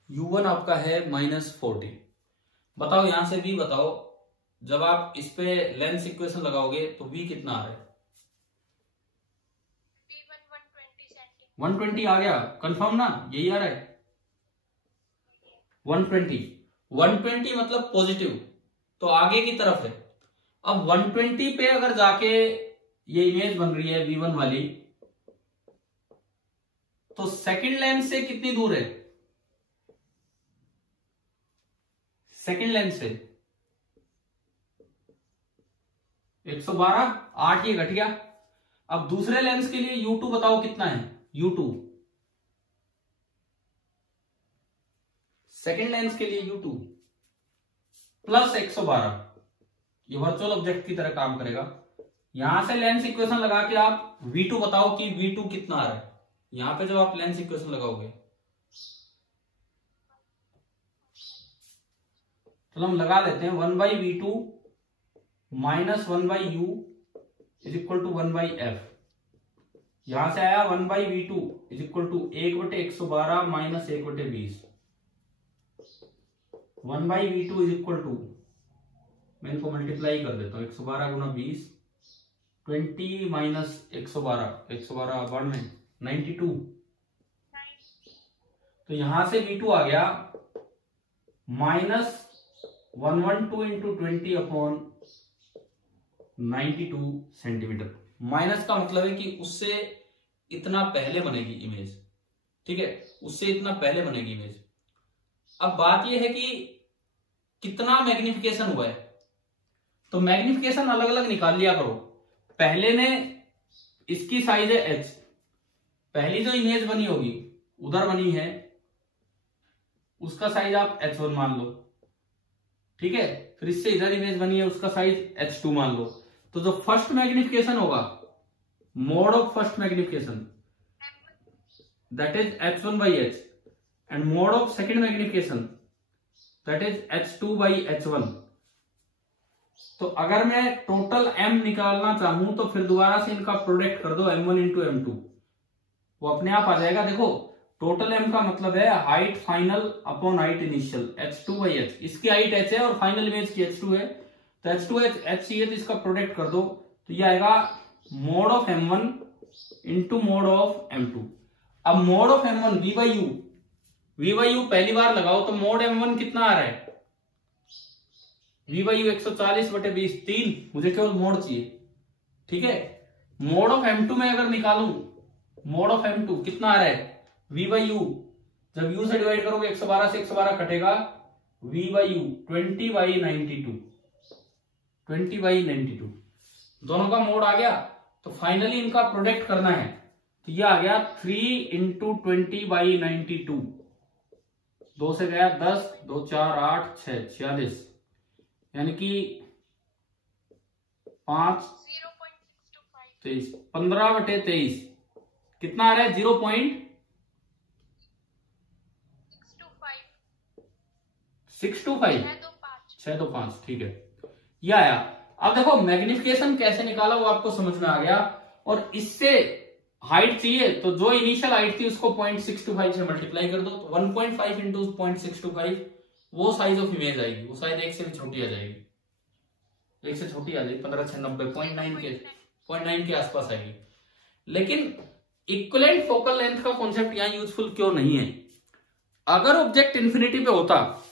U1 आपका है -40। बताओ यहां से V बताओ, जब आप इस पे लेंस इक्वेशन लगाओगे तो V कितना आ रहा है? 120 आ गया, कंफर्म ना, यही आ रहा है 120 मतलब पॉजिटिव, तो आगे की तरफ है। अब 120 पे अगर जाके ये इमेज बन रही है V1 वाली, तो सेकंड लेंस से कितनी दूर है? सेकंड लेंस से 112, 8 ये घट गया। अब दूसरे लेंस के लिए U2 बताओ कितना है? U2 सेकंड लेंस के लिए U2 प्लस 112, ये वर्चुअल ऑब्जेक्ट की तरह काम करेगा। यहां से लेंस इक्वेशन लगा के आप V2 बताओ कि V2 कितना आ रहा है। यहां पे जब आप लेंस इक्वेशन लगाओगे, चलो हम लगा लेते हैं, 1/V2 minus 1/U is equal to 1/F। यहां से आया 1/V2 is equal to 1/112 minus 1/20। 1/V2 is equal to, मैं इनको मल्टीप्लाई कर देता हूं, 112 गुना 20, 20 माइनस 112 बढ़ में 92। तो यहां से V2 आ गया minus 112 into 20 upon 92 centimetre. Minus का मतलब है कि उससे इतना पहले बनेगी इमेज, ठीक है, उससे इतना पहले बनेगी इमेज। अब बात यह है कि कितना मैग्निफिकेशन हुआ है, तो मैग्निफिकेशन अलग अलग निकाल लिया करो। पहले ने इसकी साइज है H, पहली जो इमेज बनी होगी उधर बनी है, उसका साइज आप H1 मान लो, ठीक है। फिर इससे इधर इमेज बनी है, उसका साइज H2 मान लो। तो जो फर्स्ट मैग्निफिकेशन होगा, mode of first magnification that is H1/H and mode of second magnification that is H2/H1। तो अगर मैं टोटल M निकालना चाहूं तो फिर दोबारा से इनका प्रोडक्ट कर दो, M1 इंटू M2, वो अपने आप आ जाएगा। देखो, टोटल M का मतलब है height final upon height initial, H2/H। इसकी हाइट H है और फाइनल इमेज की H2 है, तो H2H चाहिए, तो इसका प्रोडक्ट कर दो, तो ये आएगा mode of M1 into mode of M2। अब मोड ऑफ M1 V/U पहली बार लगाओ तो मोड M1 कितना आ रहा है? V/U 140/20, 3, मुझे केवल मोड चाहिए, ठीक है। मोड ऑफ M2 में अगर निकालूं, मोड ऑफ M2 कितना आ रहा है? V/U, जब U से डिवाइड करोगे 112 से 112 कटेगा, V/U 20/92, दोनों का मोड आ गया। तो फाइनली इनका प्रोडक्ट करना है, तो ये आ गया 3 इंटू 20/92, 2 से गया 10, 2 4 8 6 46, यानी कि 5 23, 15/23 कितना आ रहा है? 0.625, 625, ठीक है, ये आया। अब देखो मैग्निफिकेशन कैसे निकाला वो आपको समझ में आ गया। और इससे हाइट चाहिए तो जो इनिशियल हाइट थी उसको 0.625 से मल्टीप्लाई कर दो, तो 1.5 इंटू 0.625 वो साइज ऑफ इमेज आएगी। वो शायद 1 से भी छोटी आ जाएगी, 1 से छोटी आ जाएगी, 15/90, 0.9 के आसपास आएगी। लेकिन इक्विवेलेंट फोकल लेंथ का कॉन्सेप्ट यहां यूजफुल क्यों नहीं है? अगर ऑब्जेक्ट इन्फिनिटी पे होता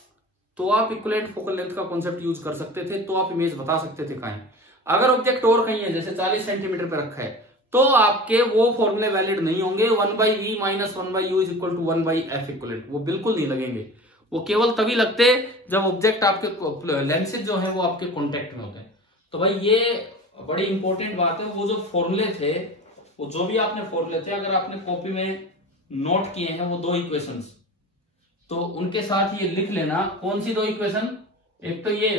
तो आप इक्विवेलेंट फोकल लेंथ का कॉन्सेप्ट यूज कर सकते थे, तो आप इमेज बता सकते थे कहां है। अगर ऑब्जेक्ट और कहीं है, जैसे 40 सेंटीमीटर पे रखा है, तो आपके वो फॉर्मूले वैलिड नहीं होंगे। 1/v minus 1/u is equal to 1/f equivalent, वो बिल्कुल नहीं लगेंगे। वो केवल तभी लगते जब ऑब्जेक्ट आपके लेंसेज जो है वो आपके कॉन्टेक्ट में होते हैं। तो भाई ये बड़ी इंपॉर्टेंट बात है। वो जो फॉर्मूले थे, वो जो भी आपने फॉर्मूले थे, अगर आपने कॉपी में नोट किए हैं वो 2 इक्वेशंस, तो उनके साथ ये लिख लेना। कौन सी 2 इक्वेशन? एक तो ये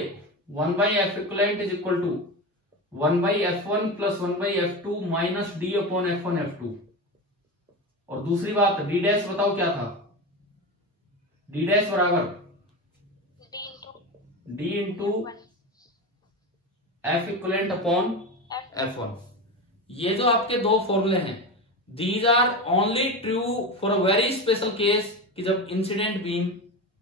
1/f equivalent is equal to 1/f1 plus 1/f2 minus d upon f1 f2। और दूसरी बात d डैश बताओ क्या था? d डैश बराबर d into f equivalent upon f1। ये जो आपके 2 फॉर्मूले हैं, these are only true for a very special case, कि जब इंसिडेंट बीम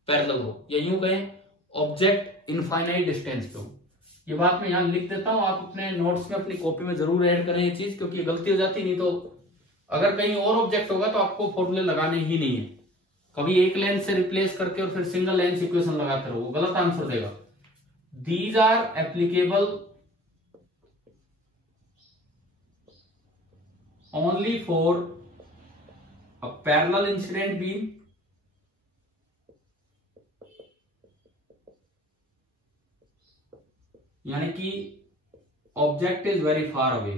पैरेलल हो, या यूं कहें ऑब्जेक्ट इनफाइनाइट डिस्टेंस पे हो। ये बात मैं यहां लिख देता हूं, आप अपने नोट्स में अपनी कॉपी में जरूर ऐड करें ये चीज, क्योंकि ये गलती हो जाती, नहीं तो अगर कहीं और ऑब्जेक्ट होगा तो आपको फॉर्मूले लगाने ही नहीं है। कभी एक लेंस से रिप्लेस करके और फिर सिंगल लेंस इक्वेशन लगाते रहो, वो गलत आंसर देगा। These are applicable only for a parallel incident beam यानी कि object is very far away.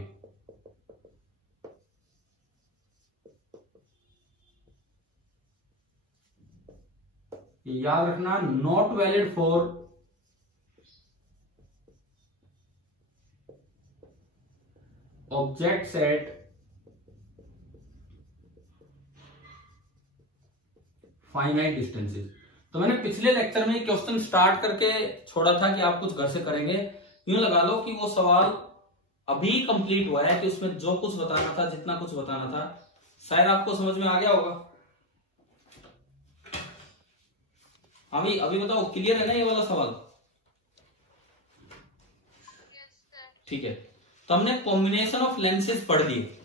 याद रखना, not valid for objects at finite distances. तो मैंने पिछले लेक्चर में क्वेश्चन स्टार्ट करके छोड़ा था कि आप कुछ घर से करेंगे। यूं लगा लो कि वो सवाल अभी कंप्लीट हुआ है, कि उसमें जो कुछ बताना था, जितना कुछ बताना था, शायद आपको समझ में आ गया होगा। अभी बताओ, क्लियर है ना ये वाला सवाल? ठीक है। तो हमने कॉम्बिनेशन ऑफ लेंसेज पढ़ लिए,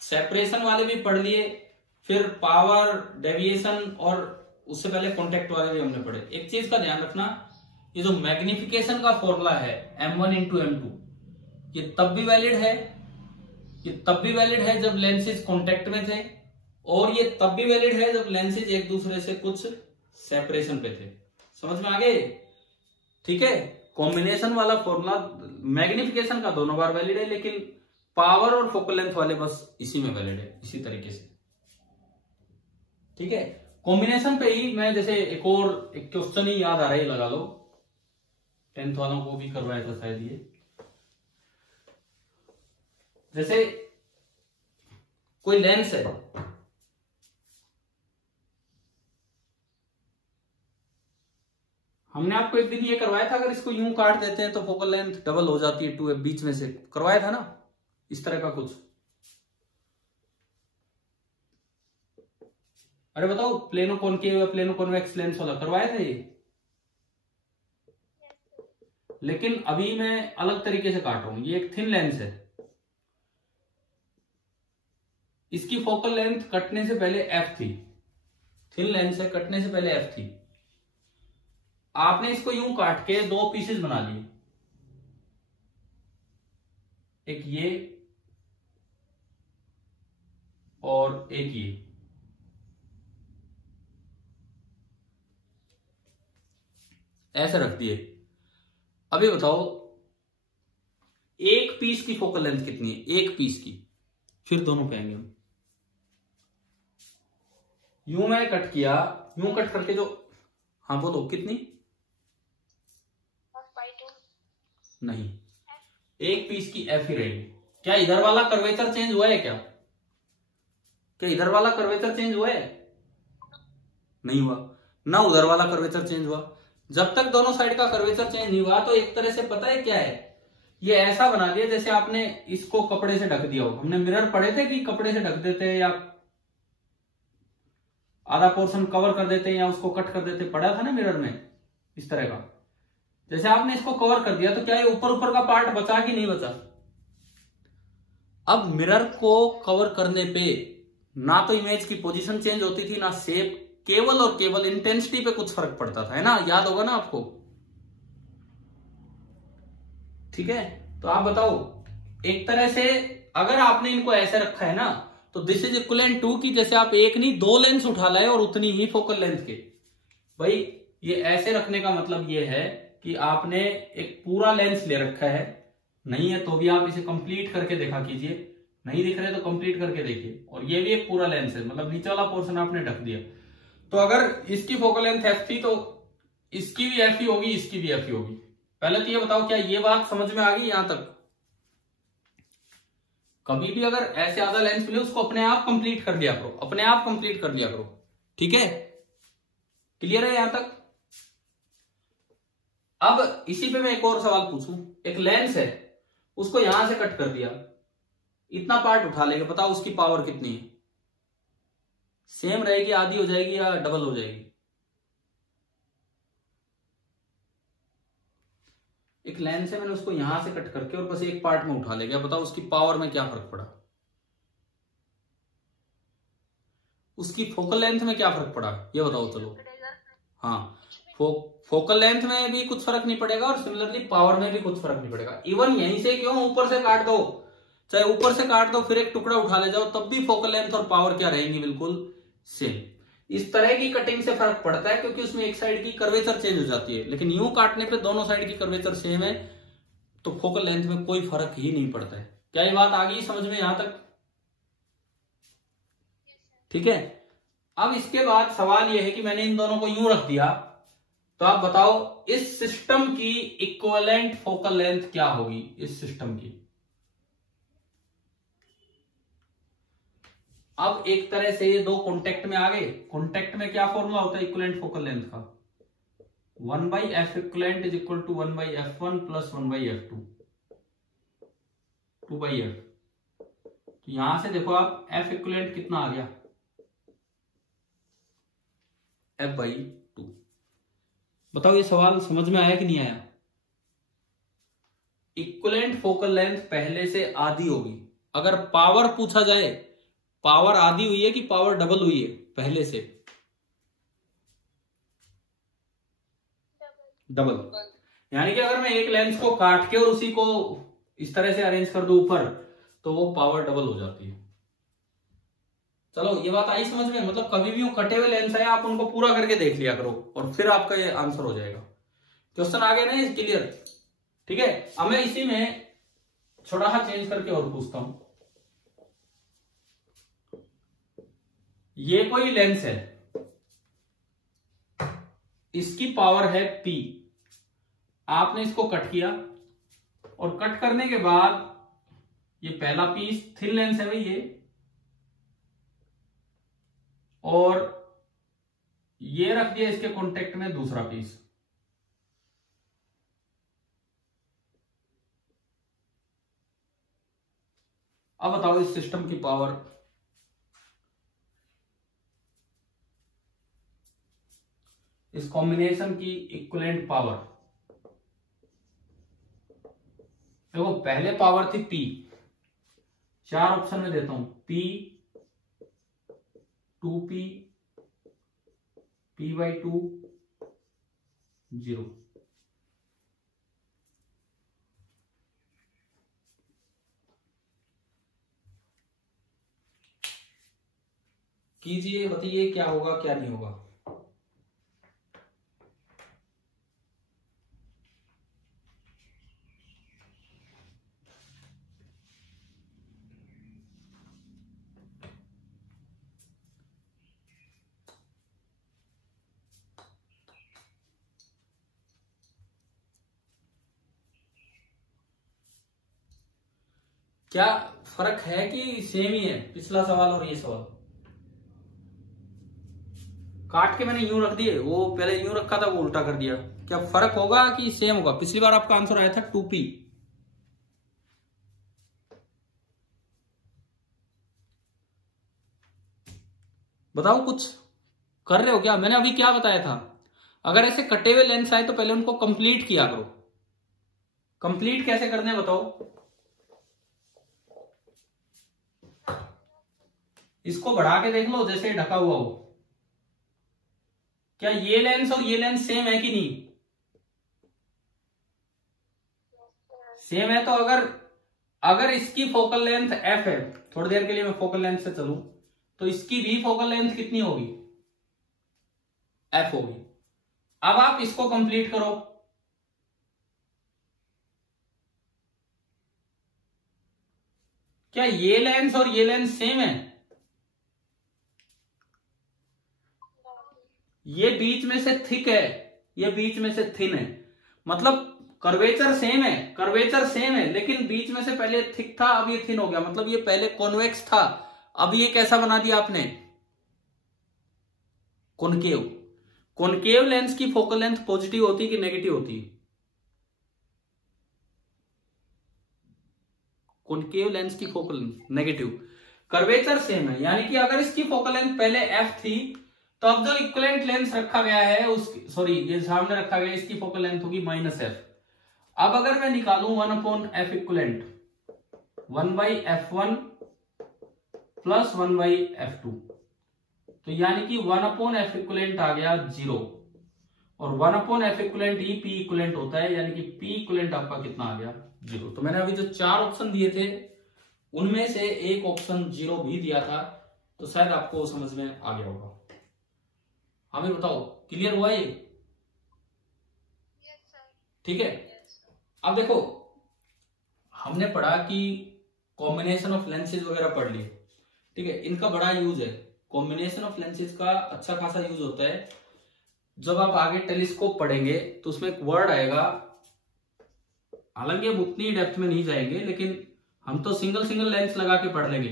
सेपरेशन वाले भी पढ़ लिए, फिर पावर, डेविएशन, और उससे पहले कॉन्टेक्ट वाले भी हमने पढ़े। एक चीज का ध्यान रखना, ये जो मैग्निफिकेशन का फॉर्मूला है m1 इंटू m2, ये तब भी वैलिड है, ये तब भी वैलिड है जब लेंसेज कॉन्टेक्ट में थे, और ये तब भी वैलिड है जब लेंसेज एक दूसरे से कुछ सेपरेशन पे थे। समझ में आ गए? ठीक है। कॉम्बिनेशन वाला फॉर्मूला, मैग्निफिकेशन का दोनों बार वैलिड है, लेकिन पावर और फोकल लेंथ वाले बस इसी में वैलिड है, इसी तरीके से। ठीक है। कॉम्बिनेशन पे ही मैं जैसे एक क्वेश्चन ही याद आ रहा है, लगा लो, 10th वालों को भी करवाया था शायद ये। जैसे कोई लेंस है, हमने आपको एक दिन ये करवाया था, अगर इसको यूं काट देते हैं तो फोकल लेंथ डबल हो जाती है 2f, बीच में से करवाया था ना, इस तरह का कुछ। अरे बताओ, प्लेनो कॉनकेव या प्लेनो कॉन्वेक्स लेंस वाला करवाया था ये? लेकिन अभी मैं अलग तरीके से काट रहा हूं। ये एक थिन लेंस है, इसकी फोकल लेंथ कटने से पहले f थी। थिन लेंस है, कटने से पहले f थी। आपने इसको यूं काट के 2 पीसेस बना लिए, एक ये और एक ये। ऐसे रख दिए। अभी बताओ, एक पीस की फोकल लेंथ कितनी है? एक पीस की, फिर दोनों पे आएंगे हम। यूं मैं कट किया, यूं कट करके जो, हाँ बोलो कितनी? नहीं, एक पीस की एफ ही रहेगी। क्या इधर वाला कर्वेचर चेंज हुआ है? क्या इधर वाला कर्वेचर चेंज हुआ है? नहीं हुआ ना, उधर वाला कर्वेचर चेंज हुआ। जब तक दोनों साइड का कर्वेचर चेंज नहीं हुआ, तो एक तरह से पता है क्या है, ये ऐसा बना दिया जैसे आपने इसको कपड़े से ढक दिया हो। हमने मिरर पढ़े थे कि कपड़े से ढक देते हैं, या आधा पोर्शन कवर कर देते हैं, या उसको कट कर देते, पढ़ा था ना मिरर में, इस तरह का। जैसे आपने इसको कवर कर दिया, तो क्या ये ऊपर ऊपर का पार्ट बचा कि नहीं बचा? अब मिरर को कवर करने पे ना तो इमेज की पोजीशन चेंज होती थी, ना शेप, केवल और केवल इंटेंसिटी पे कुछ फर्क पड़ता था, है ना? याद होगा ना आपको? ठीक है। तो आप बताओ, एक तरह से अगर आपने इनको ऐसे रखा है ना तो दिस इज इक्वलेंट टू की जैसे आप एक नहीं दो लेंस उठा लाए और उतनी ही फोकल लेंथ के। भाई ये ऐसे रखने का मतलब ये है कि आपने एक पूरा लेंस ले रखा है, नहीं है तो भी आप इसे कंप्लीट करके देखा कीजिए, नहीं दिख रहे तो कंप्लीट करके देखिए। और ये भी एक पूरा लेंस है, मतलब नीचे वाला पोर्शन आपने ढक दिया। तो अगर इसकी फोकल लेंथ एफ थी तो इसकी भी एफ ही होगी, इसकी भी एफ ही होगी। पहले तो ये बताओ क्या ये बात समझ में आ गई यहां तक? कभी भी अगर ऐसे आधा लेंस मिले उसको अपने आप कंप्लीट कर लिया करो, अपने आप कंप्लीट कर लिया करो, ठीक है? क्लियर है यहां तक? अब इसी पे मैं एक और सवाल पूछूं, एक लेंस है उसको यहां से कट कर दिया, इतना पार्ट उठा लेंगे, बताओ उसकी पावर कितनी है? सेम रहेगी, आधी हो जाएगी या डबल हो जाएगी? एक लेंस है, मैंने उसको यहां से कट करके और बस एक पार्ट में उठा ले गया, बताओ उसकी पावर में क्या फर्क पड़ा? उसकी फोकल लेंथ में क्या फर्क पड़ा ये बताओ चलो। हाँ, फोकल लेंथ में भी कुछ फर्क नहीं पड़ेगा और सिमिलरली पावर में भी कुछ फर्क नहीं पड़ेगा। इवन यहीं से क्यों ऊपर से काट दो, चाहे ऊपर से काट दो फिर एक टुकड़ा उठा ले जाओ, तब भी फोकल लेंथ और पावर क्या रहेंगी? बिल्कुल सेम। इस तरह की कटिंग से फर्क पड़ता है क्योंकि उसमें एक साइड की कर्वेचर चेंज हो जाती है, लेकिन यूं काटने पे दोनों साइड की कर्वेचर सेम है तो फोकल लेंथ में कोई फर्क ही नहीं पड़ता है। क्या ये बात आ गई समझ में यहां तक? ठीक है। अब इसके बाद सवाल यह है कि मैंने इन दोनों को यूं रख दिया, तो आप बताओ इस सिस्टम की इक्विवेलेंट फोकल लेंथ क्या होगी? इस सिस्टम की अब एक तरह से ये दो कॉन्टेक्ट में आ गए। कॉन्टेक्ट में क्या फॉर्मूला होता है इक्विवेलेंट फोकल लेंथ का? 1/f equivalent is equal to 1/f1 plus 1/f2, 2/f। तो यहां से देखो आप f इक्विवेलेंट कितना आ गया? f/2। बताओ ये सवाल समझ में आया कि नहीं आया? इक्विवेलेंट फोकल लेंथ पहले से आधी होगी। अगर पावर पूछा जाए, पावर आधी हुई है कि पावर डबल हुई है पहले से? डबल। यानी कि अगर मैं एक लेंस को काट के और उसी को इस तरह से अरेंज कर दूं ऊपर, तो वो पावर डबल हो जाती है। चलो ये बात आई समझ में? मतलब कभी भी वो कटे हुए लेंस है आप उनको पूरा करके देख लिया करो और फिर आपका ये आंसर हो जाएगा। क्वेश्चन आ गया ना, ये क्लियर? ठीक है। अब मैं इसी में थोड़ा सा चेंज करके और पूछता हूं। ये कोई लेंस है, इसकी पावर है P, आपने इसको कट किया और कट करने के बाद ये पहला पीस थिन लेंस है भाई ये, और ये रख दिया इसके कांटेक्ट में दूसरा पीस। अब बताओ इस सिस्टम की पावर, इस कॉम्बिनेशन की इक्विवेलेंट पावर। देखो पहले पावर थी P, चार ऑप्शन में देता हूं, P, 2P, P/2, 0। कीजिए, बताइए क्या होगा क्या नहीं होगा। क्या फर्क है कि सेम ही है पिछला सवाल और ये सवाल? काट के मैंने यूं रख दिए, वो पहले यूं रखा था वो उल्टा कर दिया, क्या फर्क होगा कि सेम होगा? पिछली बार आपका आंसर आया था 2P। बताओ कुछ कर रहे हो क्या? मैंने अभी क्या बताया था, अगर ऐसे कटे हुए लेंस आए तो पहले उनको कंप्लीट किया करो। कंप्लीट कैसे करने हैं बताओ? इसको बढ़ा के देख लो जैसे ढका हुआ हो, क्या ये लेंस और ये लेंस सेम है कि नहीं? सेम है तो अगर अगर इसकी फोकल लेंथ एफ है, थोड़ी देर के लिए मैं फोकल लेंथ से चलूं, तो इसकी भी फोकल लेंथ कितनी होगी, एफ होगी। अब आप इसको कंप्लीट करो, क्या ये लेंस और ये लेंस सेम है? ये बीच में से थिक है, ये बीच में से थिन है, मतलब कर्वेचर सेम है, कर्वेचर सेम है, लेकिन बीच में से पहले थिक था, अब ये थिन हो गया। मतलब ये पहले कॉन्वेक्स था, अब ये कैसा बना दिया आपने, कॉनकेव। कॉनकेव लेंस की फोकल लेंथ पॉजिटिव होती है कि नेगेटिव होती है? कॉनकेव लेंस की focal length negative, curvature same है। यानी कि अगर इसकी फोकल लेंथ पहले एफ थी, तो अब जो इक्विवेलेंट लेंस रखा गया है उसकी, सॉरी ये सामने रखा गया है, इसकी फोकल लेंथ होगी माइनस एफ। अब अगर मैं निकालूं 1/f equivalent, 1/f1 plus 1/f2, तो यानी कि 1/f इक्विवेलेंट आ गया 0, और 1/f इक्विवेलेंट ही p इक्विवेलेंट होता है, यानी कि p इक्विवेलेंट आपका कितना आ गया 0। तो मैंने अभी जो 4 ऑप्शन दिए थे उनमें से एक ऑप्शन 0 भी दिया था, तो शायद आपको समझ में आ गया होगा। हमें बताओ, क्लियर हुआ ये? ठीक है। अब देखो, हमने पढ़ा कि कॉम्बिनेशन ऑफ लेंसेज वगैरह पढ़ लिए, ठीक है, इनका बड़ा यूज है। कॉम्बिनेशन ऑफ लेंसेज का अच्छा खासा यूज होता है। जब आप आगे टेलीस्कोप पढ़ेंगे तो उसमें एक वर्ड आएगा, हालांकि हम उतनी डेप्थ में नहीं जाएंगे, लेकिन हम तो सिंगल सिंगल लेंस लगा के पढ़ लेंगे,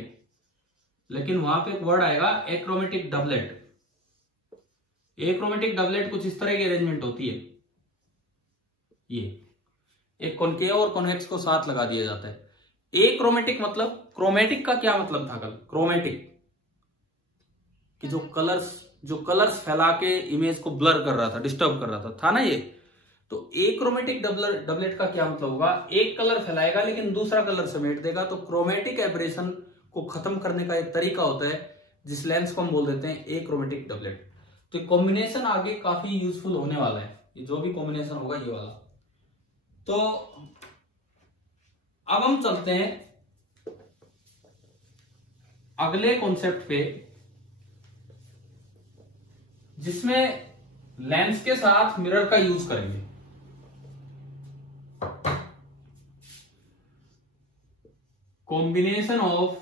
लेकिन वहां पे एक वर्ड आएगा एक्रोमेटिक डबलेट। एक्रोमेटिक डबलेट कुछ इस तरह की अरेंजमेंट होती है, ये एक कॉनकेव और कॉन्वेक्स को साथ लगा दिया जाता है। एक्रोमेटिक मतलब, क्रोमेटिक का क्या मतलब था कल? क्रोमेटिक कि जो कलर्स फैला के इमेज को ब्लर कर रहा था, डिस्टर्ब कर रहा था ना ये। तो एक्रोमेटिक डबलेट का क्या मतलब होगा? एक कलर फैलाएगा लेकिन दूसरा कलर समेट देगा, तो क्रोमेटिक एब्रेशन को खत्म करने का एक तरीका होता है, जिस लेंस को हम बोल देते हैं एक्रोमेटिक डबलेट। तो कॉम्बिनेशन आगे काफी यूजफुल होने वाला है, ये जो भी कॉम्बिनेशन होगा ये वाला। तो अब हम चलते हैं अगले कॉन्सेप्ट पे, जिसमें लेंस के साथ मिरर का यूज करेंगे। Combination of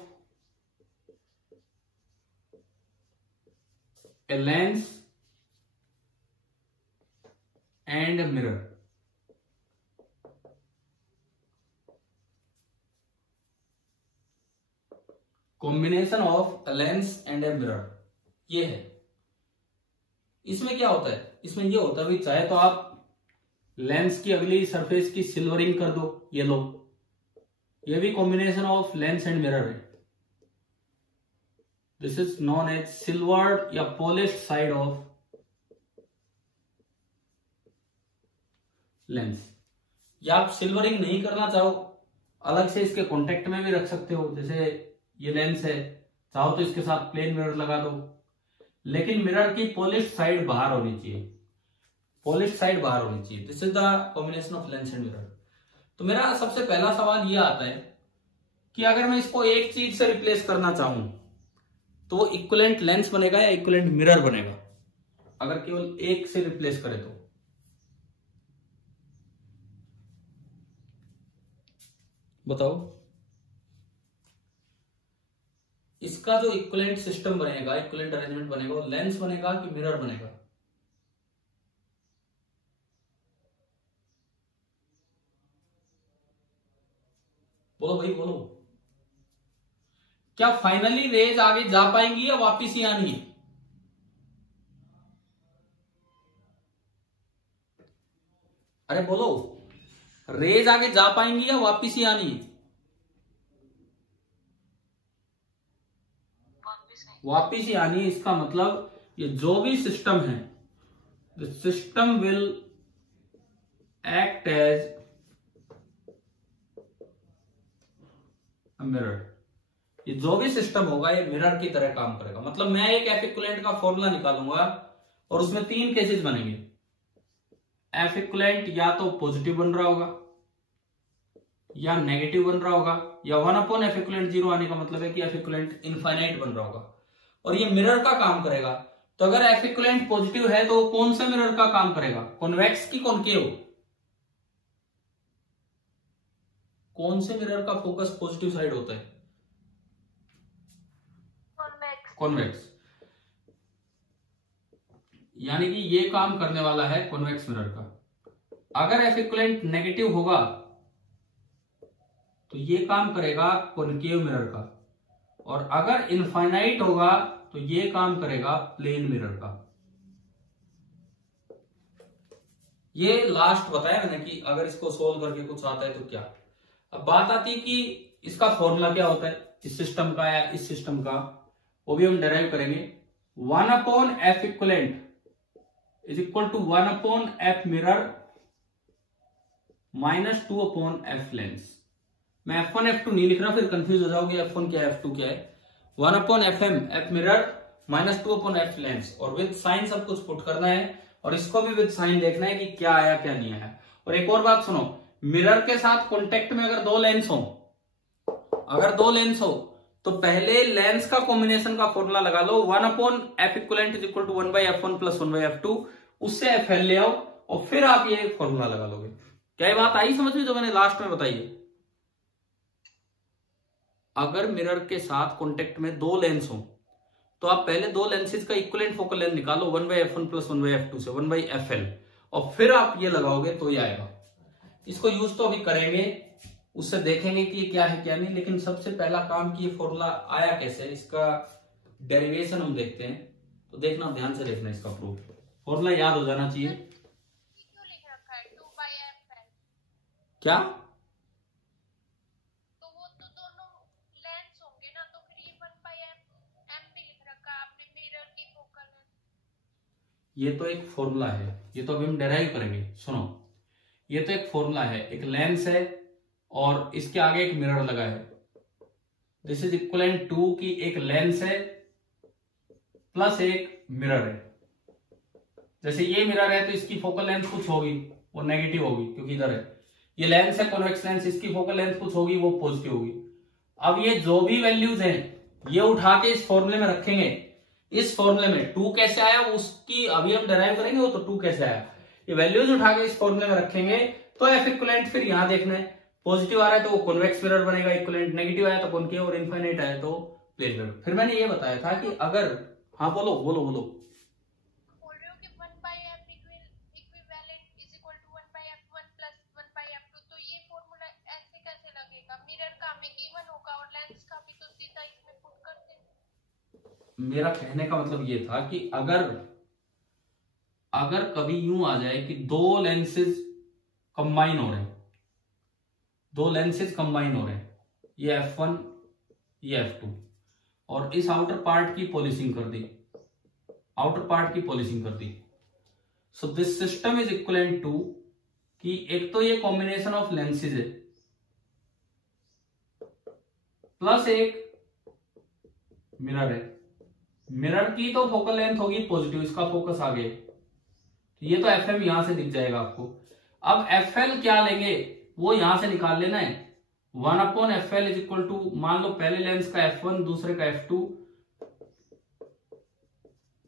a lens and mirror. Combination of a lens and a mirror, ये है। इसमें क्या होता है? इसमें ये होता है भाई, चाहे तो आप लेंस की अगली सरफेस की सिल्वरिंग कर दो, ये लो, ये भी combination of lens and mirror है। This is non edge silvered या पॉलिश्ड साइड ऑफ लेंस। या आप सिल्वरिंग नहीं करना चाहो, अलग से इसके कॉन्टेक्ट में भी रख सकते हो, जैसे ये लेंस है, चाहो तो इसके साथ प्लेन मिरर लगा दो, लेकिन मिरर की पॉलिश्ड साइड बाहर होनी चाहिए, पॉलिश्ड साइड बाहर होनी चाहिए। This is the combination of lens and mirror. तो मेरा सबसे पहला सवाल यह आता है कि अगर मैं इसको एक चीज से रिप्लेस करना चाहूं तो इक्विवेलेंट लेंस बनेगा या इक्विवेलेंट मिरर बनेगा? अगर केवल एक से रिप्लेस करें तो बताओ, इसका जो इक्विवेलेंट सिस्टम बनेगा, इक्विवेलेंट अरेंजमेंट बनेगा, वो लेंस बनेगा कि मिरर बनेगा? बोलो भाई बोलो। क्या फाइनली रेज आगे जा पाएंगी या वापिस ही आनी है? अरे बोलो, रेज आगे जा पाएंगी या वापिस ही आनी है? वापिस ही आनी है। इसका मतलब ये जो भी सिस्टम है, the system will act as a mirror. ये जो भी सिस्टम होगा ये मिरर की तरह काम करेगा। मतलब मैं एक एफ इक्विवेलेंट का फॉर्मूला निकालूंगा और उसमें 3 केसेस बनेंगे। एफ इक्विवेलेंट या तो पॉजिटिव बन रहा होगा, या नेगेटिव बन रहा होगा, या 1/f=0 आने का मतलब है कि f= इनफाइनाइट बन रहा होगा। और ये मिरर का काम करेगा। तो अगर f= पॉजिटिव है तो कौन सा मिरर का काम करेगा, कॉन्वेक्स की कॉनकेव? कौन से मिरर का फोकस पॉजिटिव साइड होता है? कॉन्वेक्स। यानी कि ये काम करने वाला है कॉन्वेक्स मिरर का। अगर f= नेगेटिव होगा तो ये काम करेगा कॉनकेव मिरर का, और अगर इनफाइनाइट होगा तो ये काम करेगा प्लेन मिरर का। ये लास्ट बताया मैंने कि अगर इसको सोल्व करके कुछ आता है तो क्या। अब बात आती है कि इसका फॉर्मूला क्या होता है, इस सिस्टम का या इस सिस्टम का, वो भी हम डेराइव करेंगे। 1/f= is equal to 1/f mirror minus 2/f lens। मैं f1 f2 नहीं लिख रहा, फिर कंफ्यूज हो जाओगे f1 क्या है f2 क्या है। 1/fm f mirror minus 2/f lens, और विद साइन सब कुछ पुट करना है, और इसको भी विद साइन देखना है कि क्या आया क्या नहीं आया। और एक और बात सुनो, मिरर के साथ कॉन्टेक्ट में अगर दो लेंस हो तो पहले लेंस का कॉम्बिनेशन का फॉर्मूला लगा लो, 1/f= is equal to 1/f1 plus 1/f2, उससे fl ले आओ और फिर आप ये फॉर्मूला लगा लोगे। क्या ये बात आई समझ में जो मैंने लास्ट में बताई है? अगर मिरर के साथ कॉन्टेक्ट में दो लेंस हो तो आप पहले दो लेंसेज का इक्विवेलेंट फोकल लेंथ निकालो 1/f1 plus 1/f2 से 1/fl, और फिर आप ये लगाओगे तो ये आएगा। इसको यूज तो अभी करेंगे, उससे देखेंगे कि क्या है क्या नहीं, लेकिन सबसे पहला काम कि ये फॉर्मूला आया कैसे, इसका डेरिवेशन हम देखते हैं। तो देखना, ध्यान से देखना इसका प्रूफ, फॉर्मूला याद हो जाना चाहिए। क्यों लिख रखा है 2/fl? क्या? तो वो तो दोनों लेंस होंगे ना, तो फिर ये 1/m भी लिख रखा है आपने मिरर की फोकल लेंथ। ये तो एक फॉर्मूला है, ये तो अभी हम डेराइव करेंगे। सुनो, ये तो एक फॉर्मूला है, एक लेंस है और इसके आगे एक मिरर लगा है। दिस इज इक्वलेंट टू की एक लेंस है प्लस एक मिरर है। जैसे ये मिरर है तो इसकी फोकल लेंथ कुछ होगी, वो नेगेटिव होगी क्योंकि इधर है। ये लेंस है कॉन्वेक्स लेंस, इसकी फोकल लेंथ कुछ होगी, वो पॉजिटिव होगी। अब ये जो भी वैल्यूज हैं ये उठा के इस फॉर्मूले में रखेंगे। इस फॉर्मूले में 2 कैसे आया उसकी अभी हम डेराइव करेंगे, वो तो 2 कैसे आया, ये वैल्यूज उठा के इस फॉर्मूले में रखेंगे। तो f= फिर यहां देखना है, पॉजिटिव आ रहा है तो वो कॉन्वेक्स मिरर बनेगा इक्विवेलेंट, नेगेटिव आया तो कॉनकेव, और इनफाइनाइट आया तो प्लेन मिरर। फिर मैंने ये बताया था कि अगर, हाँ बोलो बोलो बोलो, बोल रहे हो कि 1/f equivalent is equal to 1/f1 plus 1/f2, तो ये फॉर्मूला ऐसे कैसे लगेगा? मिरर का हमें गिवन होगा और लेंस का भी तो सीधा इसमें पुट कर देंगे। मेरा कहने का मतलब ये था कि अगर कभी यूं आ जाए कि दो लेंसेज कंबाइन हो रहे हैं, ये f1 ये f2, और इस आउटर पार्ट की पॉलिशिंग कर दी, so this system is equivalent to कि एक तो ये कॉम्बिनेशन ऑफ लेंसेज है प्लस एक मिरर है। मिरर की तो फोकल लेंथ होगी पॉजिटिव, इसका फोकस आगे, तो ये तो fm यहां से दिख जाएगा आपको। अब fl क्या लेंगे वो यहां से निकाल लेना है। 1/fl इज इक्वल टू, मान लो पहले लेंस का f1 दूसरे का f2,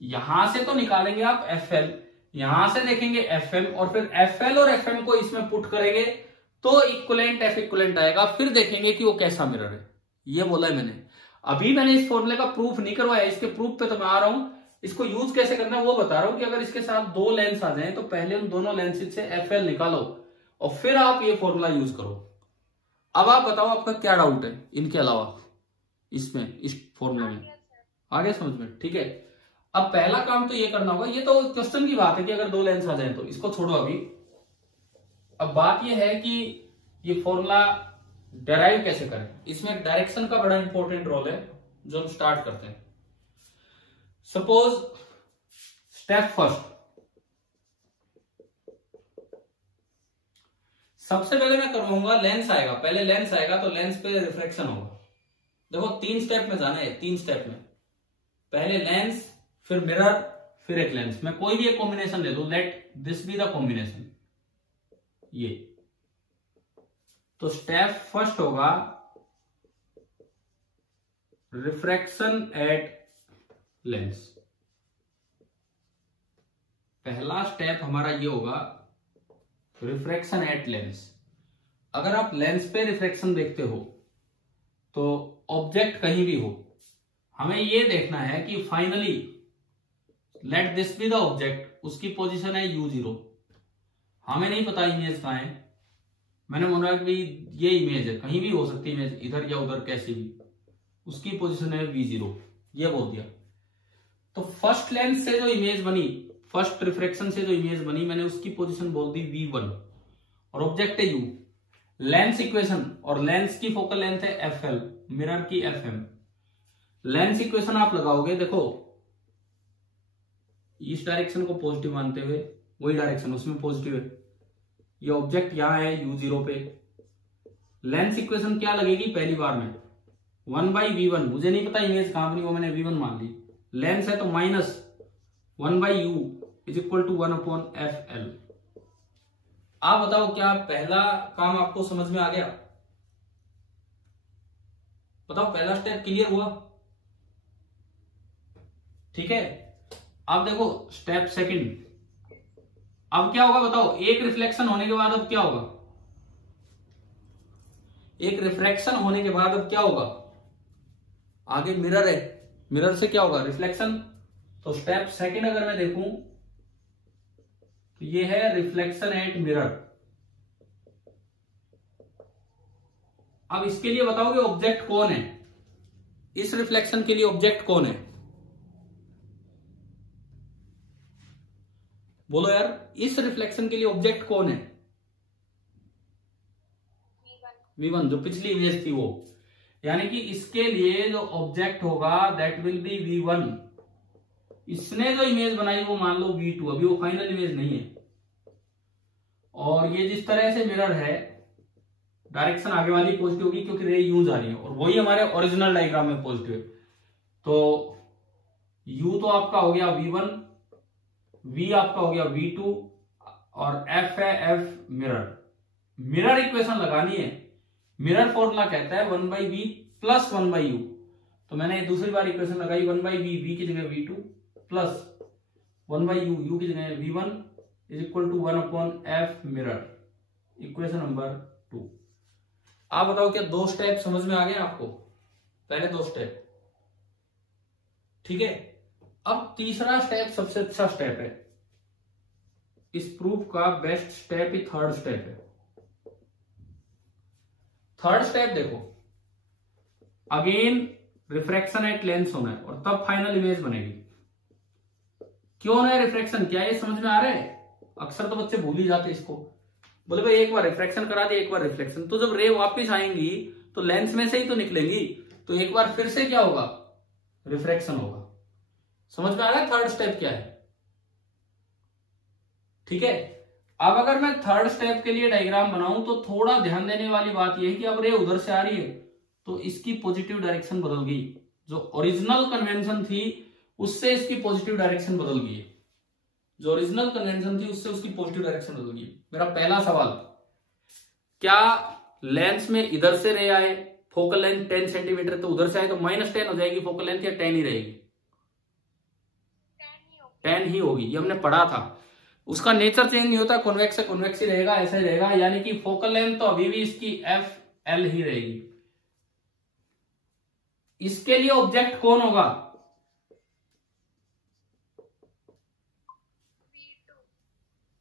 यहां से तो निकालेंगे आप fl, यहां से देखेंगे fm, और फिर fl और fm को इसमें पुट करेंगे तो इक्विवेलेंट f= आएगा। फिर देखेंगे कि वो कैसा मिरर है, ये बोला है मैंने। अभी मैंने इस फॉर्मूले का प्रूफ नहीं करवाया, इसके प्रूफ पे तो मैं आ रहा हूं, इसको यूज कैसे करना है वो बता रहा हूं कि अगर इसके साथ दो लेंस आ जाएं तो पहले उन दोनों लेंसेज से fl निकालो और फिर आप ये फॉर्मूला यूज करो। अब आप बताओ आपका क्या डाउट है इनके अलावा इसमें, इस फॉर्मूले में आ गया समझ में? ठीक है, अब पहला काम तो ये करना होगा, ये तो क्वेश्चन की बात है कि अगर दो लेंस आ जाए तो इसको छोड़ो अभी। अब बात ये है कि ये फॉर्मूला डेराइव कैसे करें, इसमें डायरेक्शन का बड़ा इंपॉर्टेंट रोल है जो हम स्टार्ट करते हैं। सपोज स्टेप फर्स्ट, सबसे पहले मैं करवाऊंगा लेंस आएगा, पहले लेंस आएगा तो लेंस पे रिफ्लेक्शन होगा। देखो 3 स्टेप में जाना है, 3 स्टेप में, पहले लेंस फिर मिरर फिर एक लेंस। मैं कोई भी एक कॉम्बिनेशन ले लूं, let this be the combination, ये तो स्टेप फर्स्ट होगा रिफ्रैक्शन एट लेंस। पहला स्टेप हमारा ये होगा रिफ्रैक्शन एट लेंस। अगर आप लेंस पे रिफ्रैक्शन देखते हो तो ऑब्जेक्ट कहीं भी हो, हमें ये देखना है कि finally let this be the object, उसकी पोजीशन है u0। हमें नहीं पता इमेज कहां है, मैंने बोला कि ये इमेज है, कहीं भी हो सकती है इमेज, इधर या उधर कैसी भी, उसकी पोजीशन है v0, ये बोल दिया। तो फर्स्ट लेंस से जो इमेज बनी, फर्स्ट रिफ्रैक्शन से जो इमेज बनी, मैंने उसकी पोजीशन बोल दी v1 और ऑब्जेक्ट है u। लेंस इक्वेशन, और लेंस की फोकल लेंथ है fl, मिरर की fm। लेंस इक्वेशन आप लगाओगे, देखो इस डायरेक्शन को पॉजिटिव मानते हुए, वही डायरेक्शन उसमें पॉजिटिव है, ये ऑब्जेक्ट यहां है u0 पे। लेंस इक्वेशन क्या लगेगी पहली बार में 1/v1, मुझे नहीं पता इमेज कहां बनी, वो मैंने v1 मान ली। लेंस है तो minus 1/u is equal to 1/fl। आप बताओ क्या पहला काम आपको समझ में आ गया? बताओ पहला स्टेप क्लियर हुआ? ठीक है, अब देखो स्टेप सेकंड। अब क्या होगा बताओ, एक रिफ्लेक्शन होने के बाद अब क्या होगा, एक रिफ्रैक्शन होने के बाद अब क्या होगा, आगे मिरर है, मिरर से क्या होगा रिफ्लेक्शन। तो स्टेप सेकंड अगर मैं देखूं तो ये है रिफ्लेक्शन एट मिरर। अब इसके लिए बताओगे ऑब्जेक्ट कौन है, इस रिफ्लेक्शन के लिए ऑब्जेक्ट कौन है, बोलो यार, इस रिफ्लेक्शन के लिए ऑब्जेक्ट कौन है? v1, जो पिछली इमेज थी वो, यानी कि इसके लिए जो ऑब्जेक्ट होगा दैट विल बी v1। इसने जो इमेज बनाई वो मान लो v2, अभी वो फाइनल इमेज नहीं है। और ये जिस तरह से मिरर है, डायरेक्शन आगे वाली पॉजिटिव होगी क्योंकि रे यूं जा रही है, और वही हमारे ओरिजिनल डायग्राम में पॉजिटिव है। तो u तो आपका हो गया v1, v आपका हो गया v2, और f है f मिरर। मिरर इक्वेशन लगानी है, मिरर फॉर्मूला कहता है 1/v प्लस 1/u। तो मैंने दूसरी बार इक्वेशन लगाई 1/v, v की जगह v2 प्लस 1/u, u की जगह v1 is equal to 1/f mirror, equation number 2। आप बताओ क्या दो स्टेप समझ में आ गए आपको? पहले दो स्टेप, ठीक है। अब तीसरा स्टेप सबसे अच्छा स्टेप है, इस प्रूफ का बेस्ट स्टेप ही थर्ड स्टेप है। थर्ड स्टेप देखो, अगेन रिफ्रैक्शन एट लेंस होना है और तब फाइनल इमेज बनेगी। क्यों होना है रिफ्रैक्शन, क्या ये समझ में आ रहा है? अक्सर तो बच्चे भूल ही जाते इसको, बोले भाई एक बार रिफ्रैक्शन करा दिया, एक बार रिफ्लेक्शन, तो जब रे वापस आएंगी तो लेंस में से ही तो निकलेंगी, तो एक बार फिर से क्या होगा, रिफ्रैक्शन होगा। समझ में आ रहा है थर्ड स्टेप क्या है? ठीक है। अब अगर मैं थर्ड स्टेप के लिए डायग्राम बनाऊं तो थोड़ा ध्यान देने वाली बात यह है कि अब रे उधर से आ रही है तो इसकी पॉजिटिव डायरेक्शन बदल गई, जो ओरिजिनल कन्वेंशन थी उससे इसकी पॉजिटिव डायरेक्शन बदल गई, जो ओरिजिनल कन्वेंशन थी उससे उसकी पॉजिटिव डायरेक्शन बदल गई। मेरा पहला सवाल, क्या लेंस में इधर से रे आए, फोकल लेंथ 10 सेंटीमीटर, तो उधर से आए तो -10 हो जाएगी फोकल लेंथ, या 10 ही रहेगी? 10 ही होगी, ये हमने पढ़ा था। उसका नेचर चेंज नहीं होता, कॉन्वेक्स से कॉन्वेक्स ही रहेगा, ऐसा ही रहेगा, यानी कि फोकल लेंथ तो अभी भी इसकी FL ही रहेगी। इसके लिए ऑब्जेक्ट कौन होगा?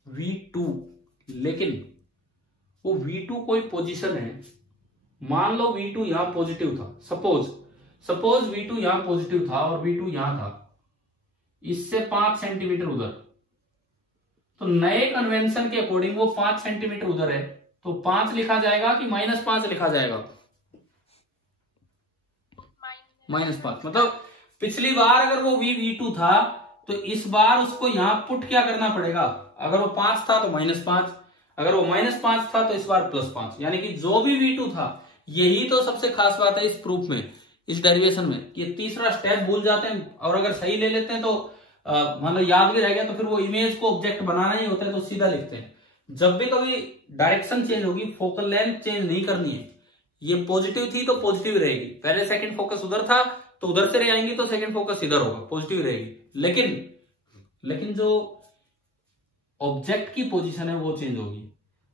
V2। लेकिन वो V2 कोई पोजीशन है, मान लो V2 यहां पॉजिटिव था, सपोज V2 यहां पॉजिटिव था और V2 यहां था, इससे 5 सेंटीमीटर उधर, तो नए कन्वेंशन के अकॉर्डिंग वो 5 सेंटीमीटर उधर है, तो 5 लिखा जाएगा कि -5 लिखा जाएगा? -5। मतलब पिछली बार अगर वो V2 था तो इस बार उसको यहां पुट क्या करना पड़ेगा, अगर वो 5 था तो -5, अगर वो -5 था तो इस बार +5, यानी कि जो भी V2 था। यही तो सबसे खास बात है इस प्रूफ में, इस डेरिवेशन में, कि तीसरा स्टेप भूल जाते हैं, और अगर सही ले लेते हैं तो मान लो याद भी रह गया तो फिर वो इमेज को ऑब्जेक्ट बनाना ही होता है तो सीधा लिखते हैं। जब भी कभी डायरेक्शन चेंज होगी फोकल लेंथ चेंज नहीं करनी है। ये पॉजिटिव थी तो पॉजिटिव रहेगी, पहले सेकंड फोकस उधर था तो उधर से आएंगी तो सेकंड फोकस इधर होगा, पॉजिटिव रहेगी। लेकिन जो ऑब्जेक्ट की पोजीशन है वो चेंज होगी।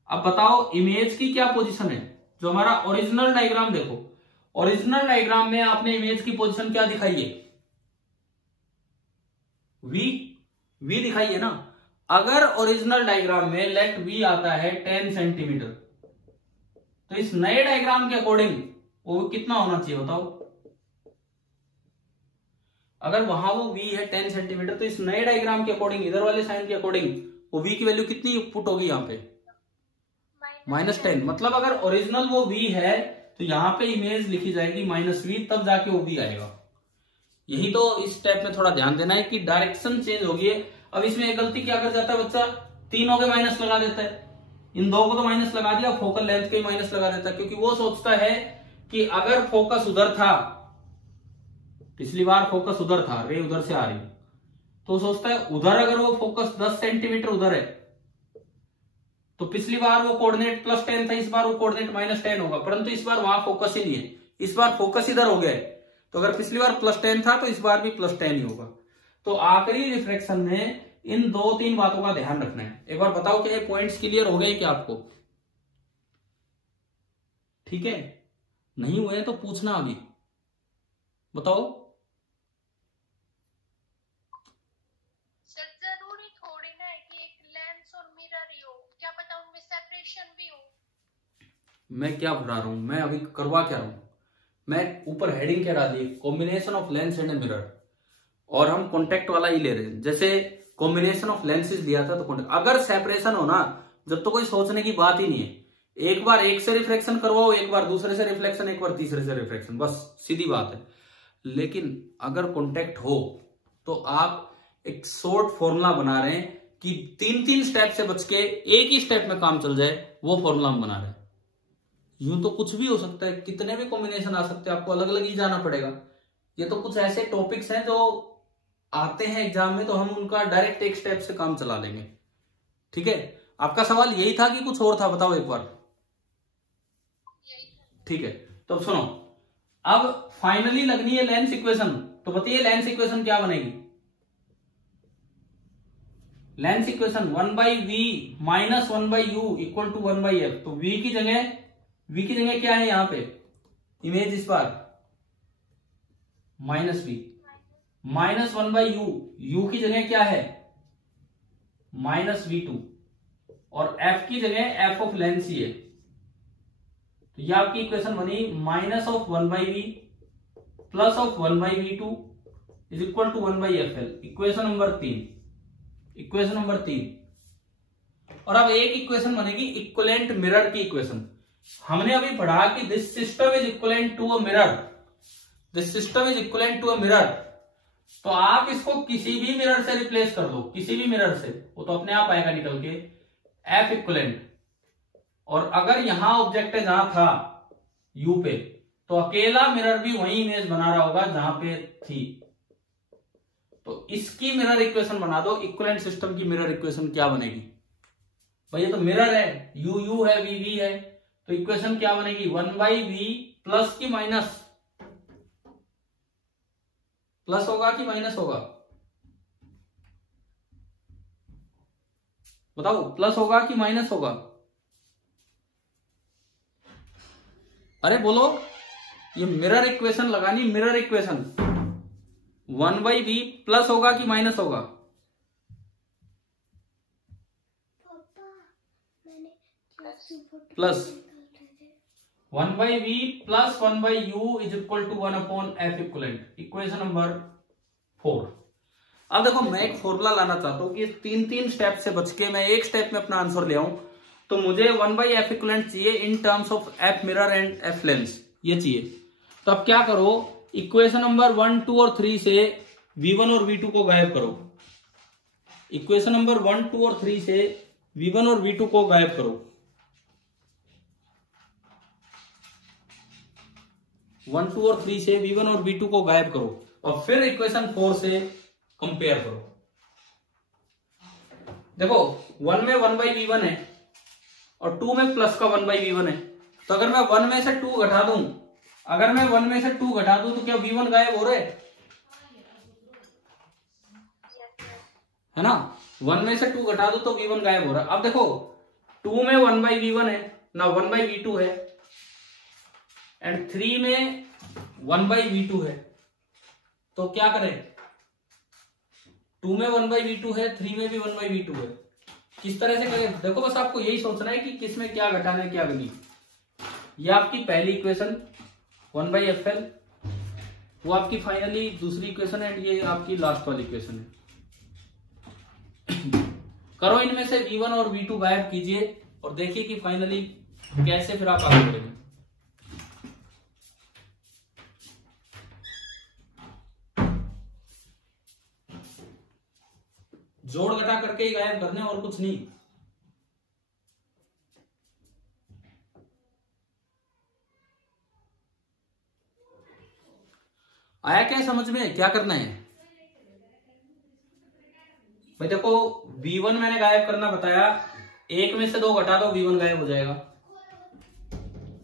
अब बताओ इमेज की क्या पोजीशन है, जो हमारा ओरिजिनल डायग्राम देखो, ओरिजिनल डायग्राम में आपने इमेज की पोजीशन क्या दिखाई है, वी दिखाई है ना। अगर ओरिजिनल डायग्राम में लेट वी आता है 10 सेंटीमीटर, तो इस नए डायग्राम के अकॉर्डिंग वो कितना होना चाहिए बताओ। अगर वहां वो वी है 10 सेंटीमीटर, तो इस नए डायग्राम के अकॉर्डिंग, इधर वाले साइन के अकॉर्डिंग वो वी की वैल्यू कितनी पुट होगी यहाँ पे, -10। मतलब अगर ओरिजिनल वो वी है तो यहाँ पे इमेज लिखी जाएगी -v, तब जाके वो वी आएगा। यही तो इस स्टेप में थोड़ा ध्यान देना है कि डायरेक्शन चेंज होगी। अब इसमें एक गलती क्या कर जाता है बच्चा, तीनों के माइनस लगा देता है, इन दो को तो माइनस लगा दिया, फोकल लेंथ के माइनस लगा देता है, क्योंकि वो सोचता है कि अगर फोकस उधर था, पिछली बार फोकस उधर था, रे उधर से आ रही, तो सोचता है उधर अगर वो फोकस 10 सेंटीमीटर उधर है तो पिछली बार वो कोऑर्डिनेट +10 था, इस बार वो कोऑर्डिनेट -10 होगा, परंतु इस बार वहां फोकस ही नहीं है, इस बार फोकस इधर हो गया है। तो अगर पिछली बार +10 था तो इस बार भी +10 ही होगा। तो आखिरी रिफ्लेक्शन में इन 2-3 बातों का ध्यान रखना है। एक बार बताओ कि ये पॉइंट्स क्लियर हो गए क्या आपको? ठीक है, नहीं हुए तो पूछना अभी, बताओ। सर जरूरी थोड़ी ना है कि एक लेंस और मिरर ही हो, क्या पता उनमें सेपरेशन भी हो। मैं क्या पढ़ा रहा हूं, मैं अभी करवा क्या रहा हूं, मैं ऊपर हेडिंग क्या डाली है, combination of lens and a mirror, और हम कॉन्टेक्ट वाला ही ले रहे हैं। जैसे कॉम्बिनेशन ऑफ लेंसेज लिया था तो कॉन्टेक्ट, अगर सेपरेशन हो ना जब तो कोई सोचने की बात ही नहीं है, एक बार एक से रिफ्लेक्शन करवाओ, एक बार दूसरे से रिफ्लेक्शन, एक बार तीसरे से रिफ्लेक्शन, बस सीधी बात है। लेकिन अगर कॉन्टेक्ट हो तो आप एक शॉर्ट फॉर्मूला बना रहे हैं कि 3-3 स्टेप से बच के एक ही स्टेप में काम चल जाए, वो फॉर्मूला हम बना रहे हैं। यूं तो कुछ भी हो सकता है, कितने भी कॉम्बिनेशन आ सकते हैं, आपको अलग अलग ही जाना पड़ेगा। ये तो कुछ ऐसे टॉपिक्स हैं जो आते हैं एग्जाम में, तो हम उनका डायरेक्ट एक स्टेप से काम चला लेंगे। ठीक है, आपका सवाल यही था कि कुछ और था, बताओ एक बार। ठीक है, तो सुनो, अब फाइनली लगनी है लेंस इक्वेशन। तो बताइए लेंस इक्वेशन क्या बनेगी? Lens equation 1/v - 1/u = 1/f। तो v की जगह क्या है यहाँ पे, इमेज इस बार -v, -1/u, u की जगह क्या है -v2, और f की जगह f ऑफ लेंस ही है। तो ये आपकी इक्वेशन बनी -1/v + 1/v2 = 1/fl। Equation number 3। और अब एक इक्वेशन बनेगी इक्विवेलेंट मिरर की इक्वेशन। हमने अभी पढ़ा कि this system is equivalent to a mirror, this system is equivalent to a mirror. तो आप इसको किसी भी मिरर से रिप्लेस कर दो, किसी भी मिरर से, वो तो अपने आप आएगा निकल के F इक्विवेलेंट। और अगर यहां ऑब्जेक्ट है जहां था U पे, तो अकेला मिरर भी वही इमेज बना रहा होगा जहां पे थी। तो इसकी मिरर इक्वेशन बना दो, इक्विवेलेंट सिस्टम की मिरर इक्वेशन क्या बनेगी? भाई ये तो मिरर है, U है, V है, तो इक्वेशन क्या बनेगी? 1/v प्लस की माइनस, प्लस होगा कि माइनस होगा? बताओ, प्लस होगा कि माइनस होगा? अरे बोलो, ये मिरर इक्वेशन लगानी, मिरर इक्वेशन 1/v प्लस होगा कि माइनस होगा? Plus 1/v + 1/u = 1/f equivalent. Equation number 4। अब देखो, मैं एक फॉर्मूला लाना चाहता हूं कि 3-3 स्टेप से बच के मैं एक स्टेप में अपना आंसर ले आऊं। तो मुझे 1/f इक्विवेलेंट चाहिए in terms of f mirror and f lens, ये चाहिए। तो अब क्या करो, इक्वेशन नंबर 1, 2 और 3 से v1 और v2 को गायब करो। इक्वेशन नंबर 1, 2 और 3 से v1 और v2 को गायब करो। 1, 2 और 3 से v1 और v2 को गायब करो, और फिर इक्वेशन 4 से कंपेयर करो। देखो 1 में 1/v1 है, और 2 में प्लस का 1/v1 है। तो अगर मैं 1 में से 2 घटा दूं, अगर मैं 1 में से 2 घटा दूं तो क्या v1 गायब हो रहे है ना। 1 में से 2 घटा दूं तो v1 गायब हो रहा है। अब देखो 2 में 1/v1 है ना, 1/v2 है, एंड 3 में 1/v2 है। तो क्या करें, 2 में 1/v2 है, 3 में भी 1/v2 है, किस तरह से करें। देखो बस आपको यही सोचना है कि किस में क्या घटाना है क्या करनी। ये आपकी पहली इक्वेशन 1/fl, वो आपकी फाइनली दूसरी इक्वेशन है, एंड ये आपकी लास्ट वाली इक्वेशन है। करो इनमें से v1 और v2 गायब कीजिए और देखिए कि फाइनली कैसे फिर आप आगे बढ़ेंगे। जोड़ घटा करके ही गायब करने और कुछ नहीं। आया क्या समझ में, क्या करना है भाई। देखो v1 मैंने गायब करना बताया, 1 में से 2 घटा दो v1 गायब हो जाएगा।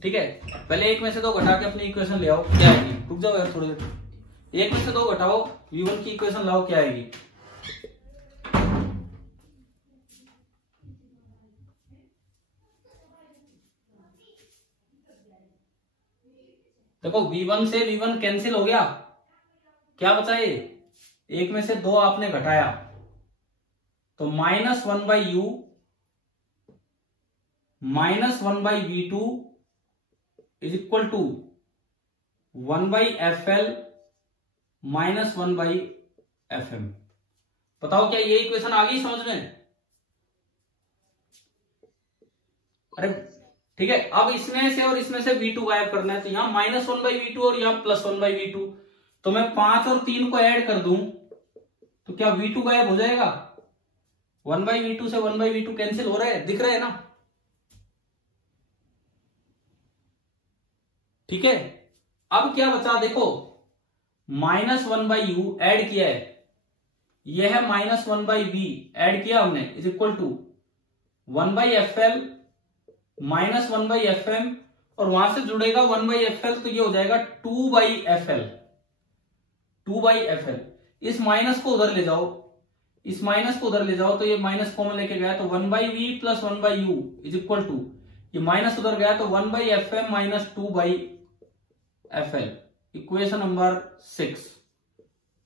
ठीक है, पहले 1 में से 2 घटा के अपनी इक्वेशन ले आओ, क्या आएगी। रुक जाओ यार थोड़ी देर, 1 में से 2 घटाओ, v1 की इक्वेशन लाओ, क्या आएगी। देखो v1 से v1 कैंसिल हो गया, क्या बचा ये, 1 में से 2 आपने घटाया तो -1/u -1/v2 is equal to 1/fl -1/fm। बताओ क्या ये इक्वेशन आ गई समझ में। अरे ठीक है, अब इसमें से और इसमें से v2 गायब करना है, तो यहां -1/v2 और यहां +1/v2, तो मैं 5 और 3 को ऐड कर दूं तो क्या v2 गायब हो जाएगा। 1/v2 से 1/v2 कैंसिल हो रहा है, दिख रहा है ना। ठीक है, अब क्या बचा देखो, -1/u ऐड किया है, यह है -1/v ऐड किया हमने, is equal to 1/fl -1/fm, और वहां से जुड़ेगा 1/fl, तो ये हो जाएगा 2/fl। 2/fl, इस माइनस को उधर ले जाओ, इस माइनस को उधर ले जाओ, तो ये माइनस कॉमन लेके गया तो 1/v + 1/u is equal to, ये माइनस उधर गया तो 1/fm - 2/fl। Equation number 6।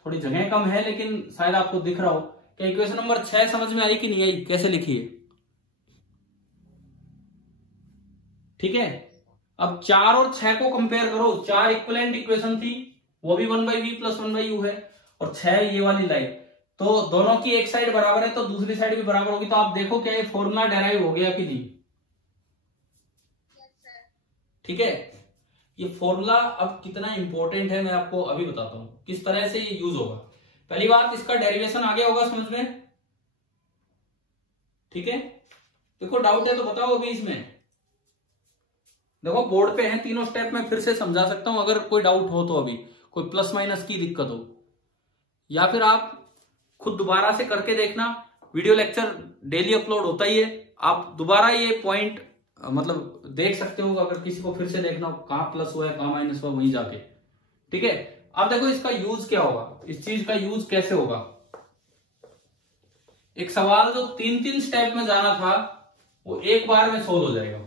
थोड़ी जगह कम है लेकिन शायद आपको दिख रहा हो। क्या इक्वेशन नंबर 6 समझ में आई कि नहीं आई, कैसे लिखी है। ठीक है, अब 4 और 6 को कंपेयर करो। 4 इक्विवेलेंट इक्वेशन थी, वो भी 1/v + 1/u है, और 6 ये वाली लाइन, तो दोनों की एक साइड बराबर है तो दूसरी साइड भी बराबर होगी। तो आप देखो क्या ये फॉर्मूला डेराइव हो गया कि नहीं। ठीक है, ये फॉर्मूला अब कितना इंपॉर्टेंट है मैं आपको अभी बताता हूं, किस तरह से ये यूज होगा। पहली बात, इसका डेरिवेशन आ गया होगा समझ में। ठीक है, देखो डाउट है तो बताओ अभी इसमें। देखो बोर्ड पे है, तीनों स्टेप में फिर से समझा सकता हूं, अगर कोई डाउट हो तो, अभी कोई प्लस माइनस की दिक्कत हो, या फिर आप खुद दोबारा से करके देखना। वीडियो लेक्चर डेली अपलोड होता ही है, आप दोबारा ये पॉइंट मतलब देख सकते हो, अगर किसी को फिर से देखना हो कहां प्लस हुआ है कहां माइनस हुआ, वहीं जाके। ठीक है, अब देखो इसका यूज क्या होगा, इस चीज का यूज कैसे होगा। एक सवाल जो 3-3 स्टेप में जाना था वो एक बार में सोल्व हो जाएगा।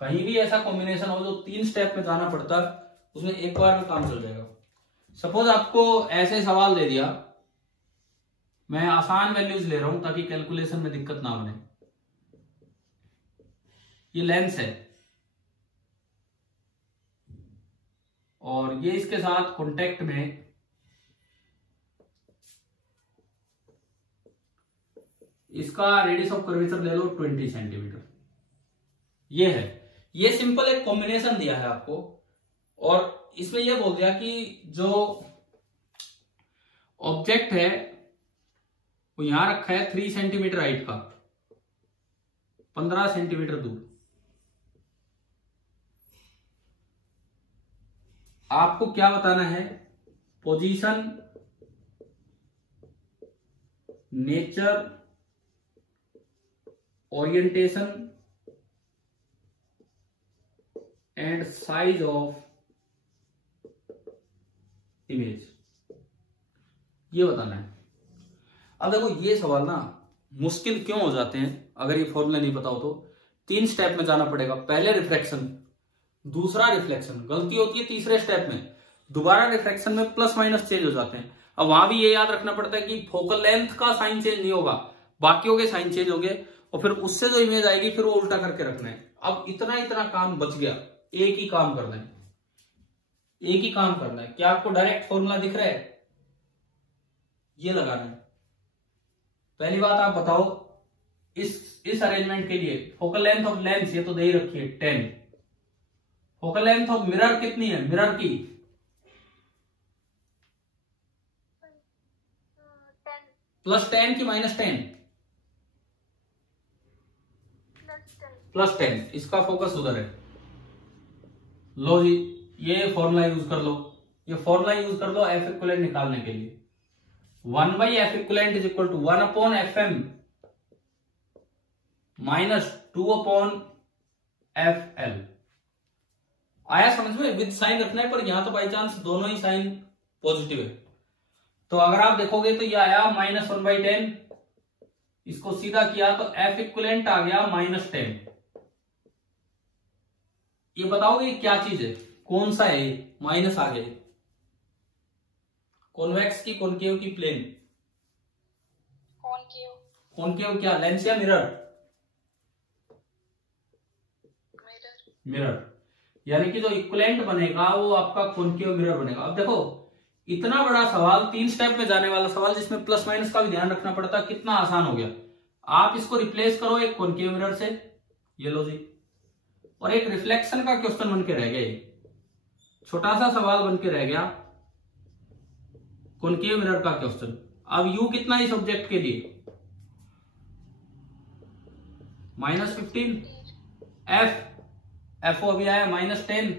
कहीं भी ऐसा कॉम्बिनेशन हो जो 3 स्टेप में जाना पड़ता, उसमें एक बार में काम चल जाएगा। सपोज आपको ऐसे सवाल दे दिया, मैं आसान वैल्यूज ले रहा हूं ताकि कैलकुलेशन में दिक्कत ना बने। ये लेंस है और ये इसके साथ कांटेक्ट में इसका रेडियस ऑफ कर्वेचर ले लो 20 सेंटीमीटर। ये है, ये सिंपल एक कॉम्बिनेशन दिया है आपको, और इसमें यह बोल दिया कि जो ऑब्जेक्ट है वो यहां रखा है 3 सेंटीमीटर हाइट का, 15 सेंटीमीटर दूर। आपको क्या बताना है, position, nature orientation and size of image, ये बताना है। अब देखो ये सवाल ना मुश्किल क्यों हो जाते हैं अगर ये फॉर्मूला नहीं पता हो तो। 3 स्टेप में जाना पड़ेगा, पहले रिफ्रैक्शन, दूसरा रिफ्लेक्शन, गलती होती है तीसरे स्टेप में, दोबारा रिफ्रैक्शन में प्लस माइनस चेंज हो जाते हैं। अब वहां भी ये याद रखना पड़ता है कि फोकल लेंथ का साइन चेंज नहीं होगा, बाकियों के साइन चेंज होंगे और फिर उससे जो इमेज आएगी फिर वो उल्टा करके रखना है। अब इतना काम बच गया, एक ही काम करना है, एक ही काम करना है। क्या आपको डायरेक्ट फॉर्मूला दिख रहा है? ये लगाना है। पहली बात आप बताओ, इस अरेंजमेंट के लिए फोकल लेंथ ऑफ लेंस ये तो दे ही रखी है 10, फोकल लेंथ ऑफ मिरर कितनी है? मिरर की +10 की -10? +10। इसका फोकस उधर है। लो जी, ये फॉर्मूला यूज कर लो, ये फॉर्मूला यूज कर लो एफ इक्विवेलेंट निकालने के लिए। 1/F equivalent is equal to 1/FM -2/FL। आया समझ में? विद साइन रखना है, पर यहां तो बाई चांस दोनों ही साइन पॉजिटिव है, तो अगर आप देखोगे तो ये आया -1/10, इसको सीधा किया तो F इक्विवेलेंट आ गया -10। ये बताओगे क्या चीज है, कौन सा है? माइनस आ गया, कॉन्वेक्स की कॉनकेव की प्लेन? कॉनकेव क्या, लेंस या मिरर? मिरर, यानी कि जो इक्विवेलेंट बनेगा वो आपका कॉनकेव मिरर बनेगा। अब देखो इतना बड़ा सवाल, 3 स्टेप में जाने वाला सवाल जिसमें प्लस माइनस का भी ध्यान रखना पड़ता, कितना आसान हो गया। आप इसको रिप्लेस करो एक कॉनकेव मिरर से, ये लो जी, और एक रिफ्लेक्शन का क्वेश्चन बन के रह गया, छोटा सा सवाल बन के रह गया कॉनकेव मिरर का क्वेश्चन। अब यू कितना इस ऑब्जेक्ट के लिए? -15। एफ अभी आया -10।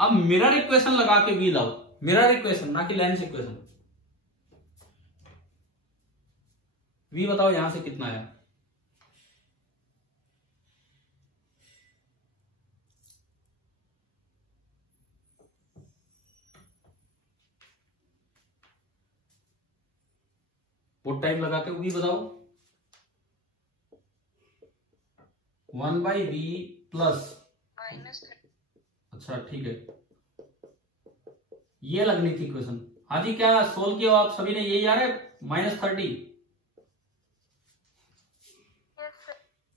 अब मिरर इक्वेशन लगा के वी लाओ, मिरर इक्वेशन ना कि लेंस इक्वेशन। वी बताओ यहां से कितना आया? बहुत टाइम लगा के वी बताओ। 1/V प्लस अच्छा ठीक है, ये लगनी थी इक्वेशन। हाँ जी, क्या सोल्व किया आप सभी ने? यही आ रहा है -30।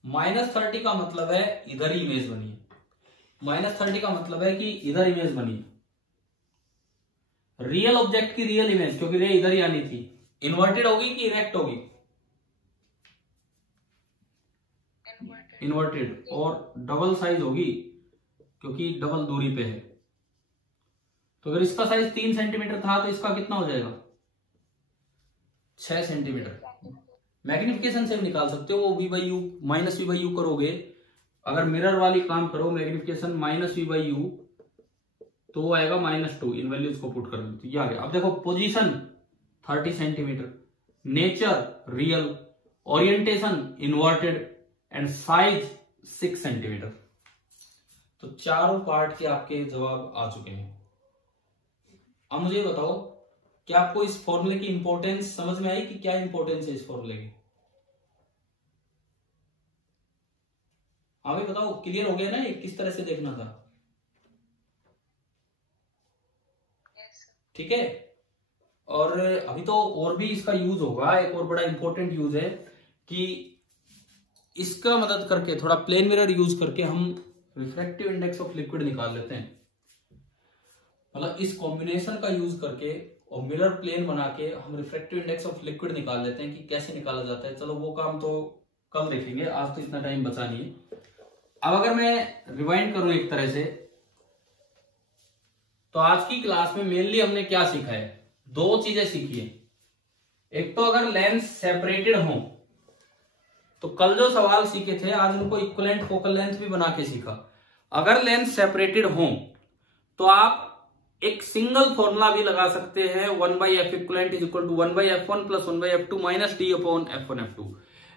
-30 का मतलब है इधर ही इमेज बनी है, -30 का मतलब है कि इधर इमेज बनी है, रियल ऑब्जेक्ट की रियल इमेज, क्योंकि रे इधर ही आनी थी। इन्वर्टेड होगी कि इरेक्ट होगी? इन्वर्टेड, और डबल साइज होगी क्योंकि डबल दूरी पे है। तो अगर इसका साइज 3 सेंटीमीटर था तो इसका कितना हो जाएगा? 6 सेंटीमीटर। मैग्निफिकेशन से भी निकाल सकते हो, वो V/U -V/U करोगे, अगर मिरर वाली काम करो मैग्निफिकेशन -V/U तो वो आएगा -2, इन वैल्यूज को पुट कर दो तो ये आ गया। अब देखो position 30 centimetre, nature real, orientation inverted and size 6 centimetre. तो चारों पार्ट के आपके जवाब आ चुके हैं। अब मुझे बताओ, क्या आपको इस फॉर्मूले की इंपॉर्टेंस समझ में आई कि क्या इंपॉर्टेंस है इस फॉर्मूले की? हाँ भाई बताओ, क्लियर हो गया ना ये किस तरह से देखना था? ठीक है। और अभी तो और भी इसका यूज होगा, एक और बड़ा इंपॉर्टेंट यूज है कि इसका मदद करके थोड़ा प्लेन मिरर यूज करके हम रिफ्रैक्टिव इंडेक्स ऑफ लिक्विड निकाल लेते हैं। मतलब इस कॉम्बिनेशन का यूज करके और मिरर प्लेन बना के हम रिफ्रैक्टिव इंडेक्स ऑफ लिक्विड निकाल लेते हैं कि कैसे निकाला जाता है। चलो वो काम तो कल देखेंगे, आज तो इतना टाइम बचा नहीं है। अब अगर मैं रिवाइंड करूं एक तरह से, तो आज की क्लास में मेनली हमने क्या सीखा है? 2 चीजें सीखी है। एक तो अगर लेंस सेपरेटेड हो तो कल जो सवाल सीखे थे आज उनको इक्विवेलेंट फोकल लेंथ भी बना के सीखा। अगर लेंस सेपरेटेड हो तो आप एक सिंगल फॉर्मूला भी लगा सकते हैं, 1/F equivalent is equal to 1/F1 plus 1/F2 minus D/F1F2।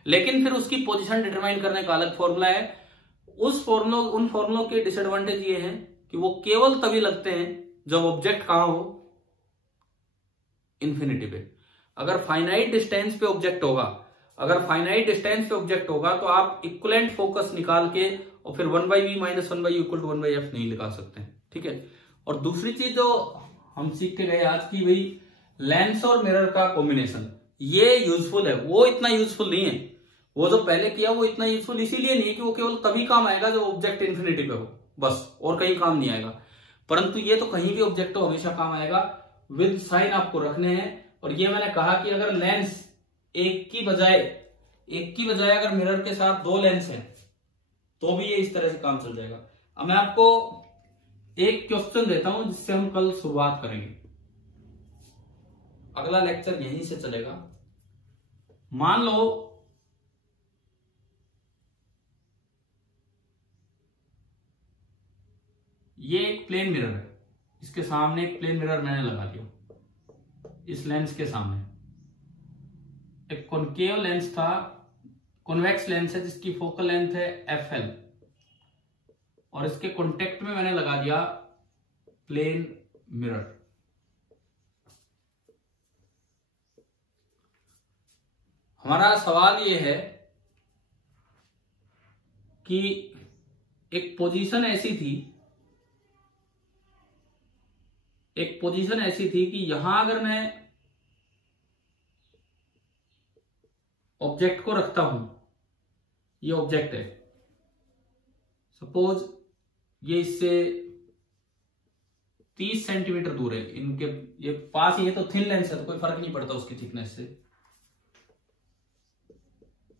लेकिन फिर उसकी पोजीशन डिटरमाइन करने का अलग फॉर्मूला है। उन फॉर्मूलों के डिसएडवांटेज ये हैं कि वो केवल तभी लगते हैं जब ऑब्जेक्ट कहां हो, इन्फिनिटी पे। अगर फाइनाइट डिस्टेंस पे ऑब्जेक्ट होगा तो आप इक्विवेलेंट फोकस निकाल के और फिर 1/v minus 1/u equal to 1/f नहीं निकाल सकते हैं, ठीक है। और दूसरी चीज जो हम सीख के गए आज की, वही लेंस और मिरर का कॉम्बिनेशन, ये यूजफुल है। वो इतना यूजफुल नहीं है, वो जो पहले किया वो इतना यूजफुल इसीलिए नहीं है कि वो केवल तभी काम आएगा जब ऑब्जेक्ट इन्फिनिटी पे हो, बस, और कहीं काम नहीं आएगा। परंतु ये तो कहीं भी ऑब्जेक्ट हो हमेशा काम आएगा। विद साइन आपको रखने हैं। और ये मैंने कहा कि अगर लेंस एक की बजाय अगर मिरर के साथ 2 लेंस हैं तो भी ये इस तरह से काम चल जाएगा। अब मैं आपको एक क्वेश्चन देता हूं जिससे हम कल शुरुआत करेंगे, अगला लेक्चर यहीं से चलेगा। मान लो ये एक प्लेन मिरर है, इसके सामने एक प्लेन मिरर मैंने लगा दिया, इस लेंस के सामने एक कॉनकेव लेंस था, कॉन्वेक्स लेंस है जिसकी फोकल लेंथ है fl, और इसके कॉन्टेक्ट में मैंने लगा दिया प्लेन मिरर। हमारा सवाल ये है कि एक पोजीशन ऐसी थी कि यहां अगर मैं ऑब्जेक्ट को रखता हूं, ये ऑब्जेक्ट है, सपोज ये इससे 30 सेंटीमीटर दूर है, इनके ये पास ही है तो थिन लेंस है तो कोई फर्क नहीं पड़ता उसकी थिकनेस से।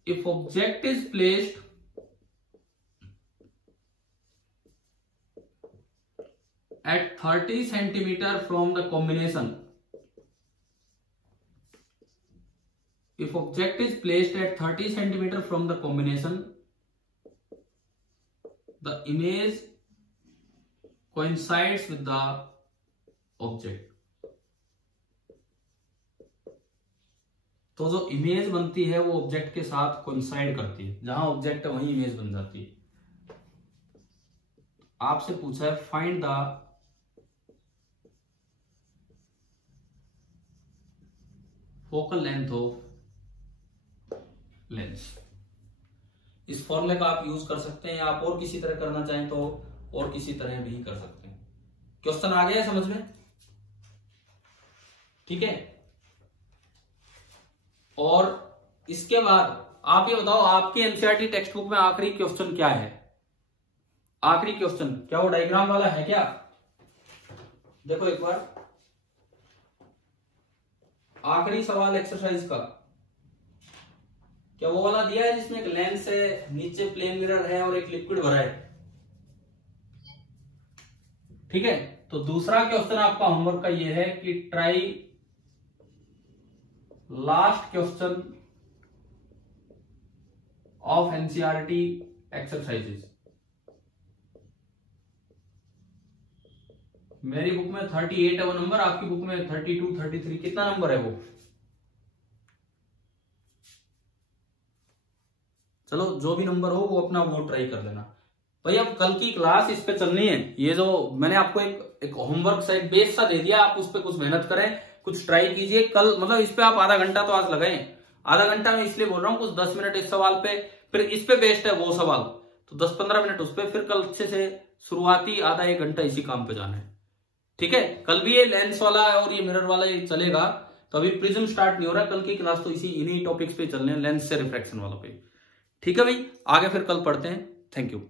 If object is placed at 30 centimeter from the combination, if object is placed at 30 centimeter from the combination, the image coincides with the object। तो जो इमेज बनती है वो ऑब्जेक्ट के साथ कोइंसाइड करती है, जहां ऑब्जेक्ट है वहीं इमेज बन जाती है। आपसे पूछा है find the focal length of lens. इस फॉर्मूले का आप यूज कर सकते हैं, आप और किसी तरह करना चाहें तो और किसी तरह भी कर सकते हैं। क्वेश्चन आ गया है समझ में, ठीक है। और इसके बाद आप ये बताओ, आपकी एनसीईआरटी टेक्स्ट बुक में आखिरी क्वेश्चन क्या है? आखिरी क्वेश्चन क्या वो डायग्राम वाला है क्या? देखो एक बार, आखिरी सवाल एक्सरसाइज का क्या वो वाला दिया है जिसमें एक लेंस है, नीचे प्लेन मिरर है और एक लिक्विड भरा है, ठीक है। तो दूसरा क्वेश्चन आपका होमवर्क का ये है कि try last question of NCERT exercises. मेरी बुक में 38 है वो नंबर, आपकी बुक में 32, 33, कितना नंबर है वो? चलो जो भी नंबर हो वो अपना वो ट्राई कर लेना भाई। अब कल की क्लास इस पे चलनी है। ये जो मैंने आपको एक होमवर्क सेट बेस सा दे दिया, आप उस पर कुछ मेहनत करें, कुछ ट्राई कीजिए कल। मतलब इस पे आप आधा घंटा तो आज लगाएं। आधा घंटा में इसलिए बोल रहा हूँ, कुछ 10 मिनट इस सवाल पे, फिर इस पे बेस्ड है वो सवाल, तो 10-15 मिनट उस पे, फिर कल अच्छे से शुरुआती आधा 1 घंटा इसी काम पे जाना है, ठीक है। कल भी ये लेंस वाला और ये मिरर वाला ये चलेगा, तो अभी प्रिज्म स्टार्ट नहीं हो रहा। कल की क्लास तो इन्हीं टॉपिक्स पे चलने हैं, लेंस से रिफ्रैक्शन वाला पे, ठीक है भाई। आगे फिर कल पढ़ते हैं। Thank you.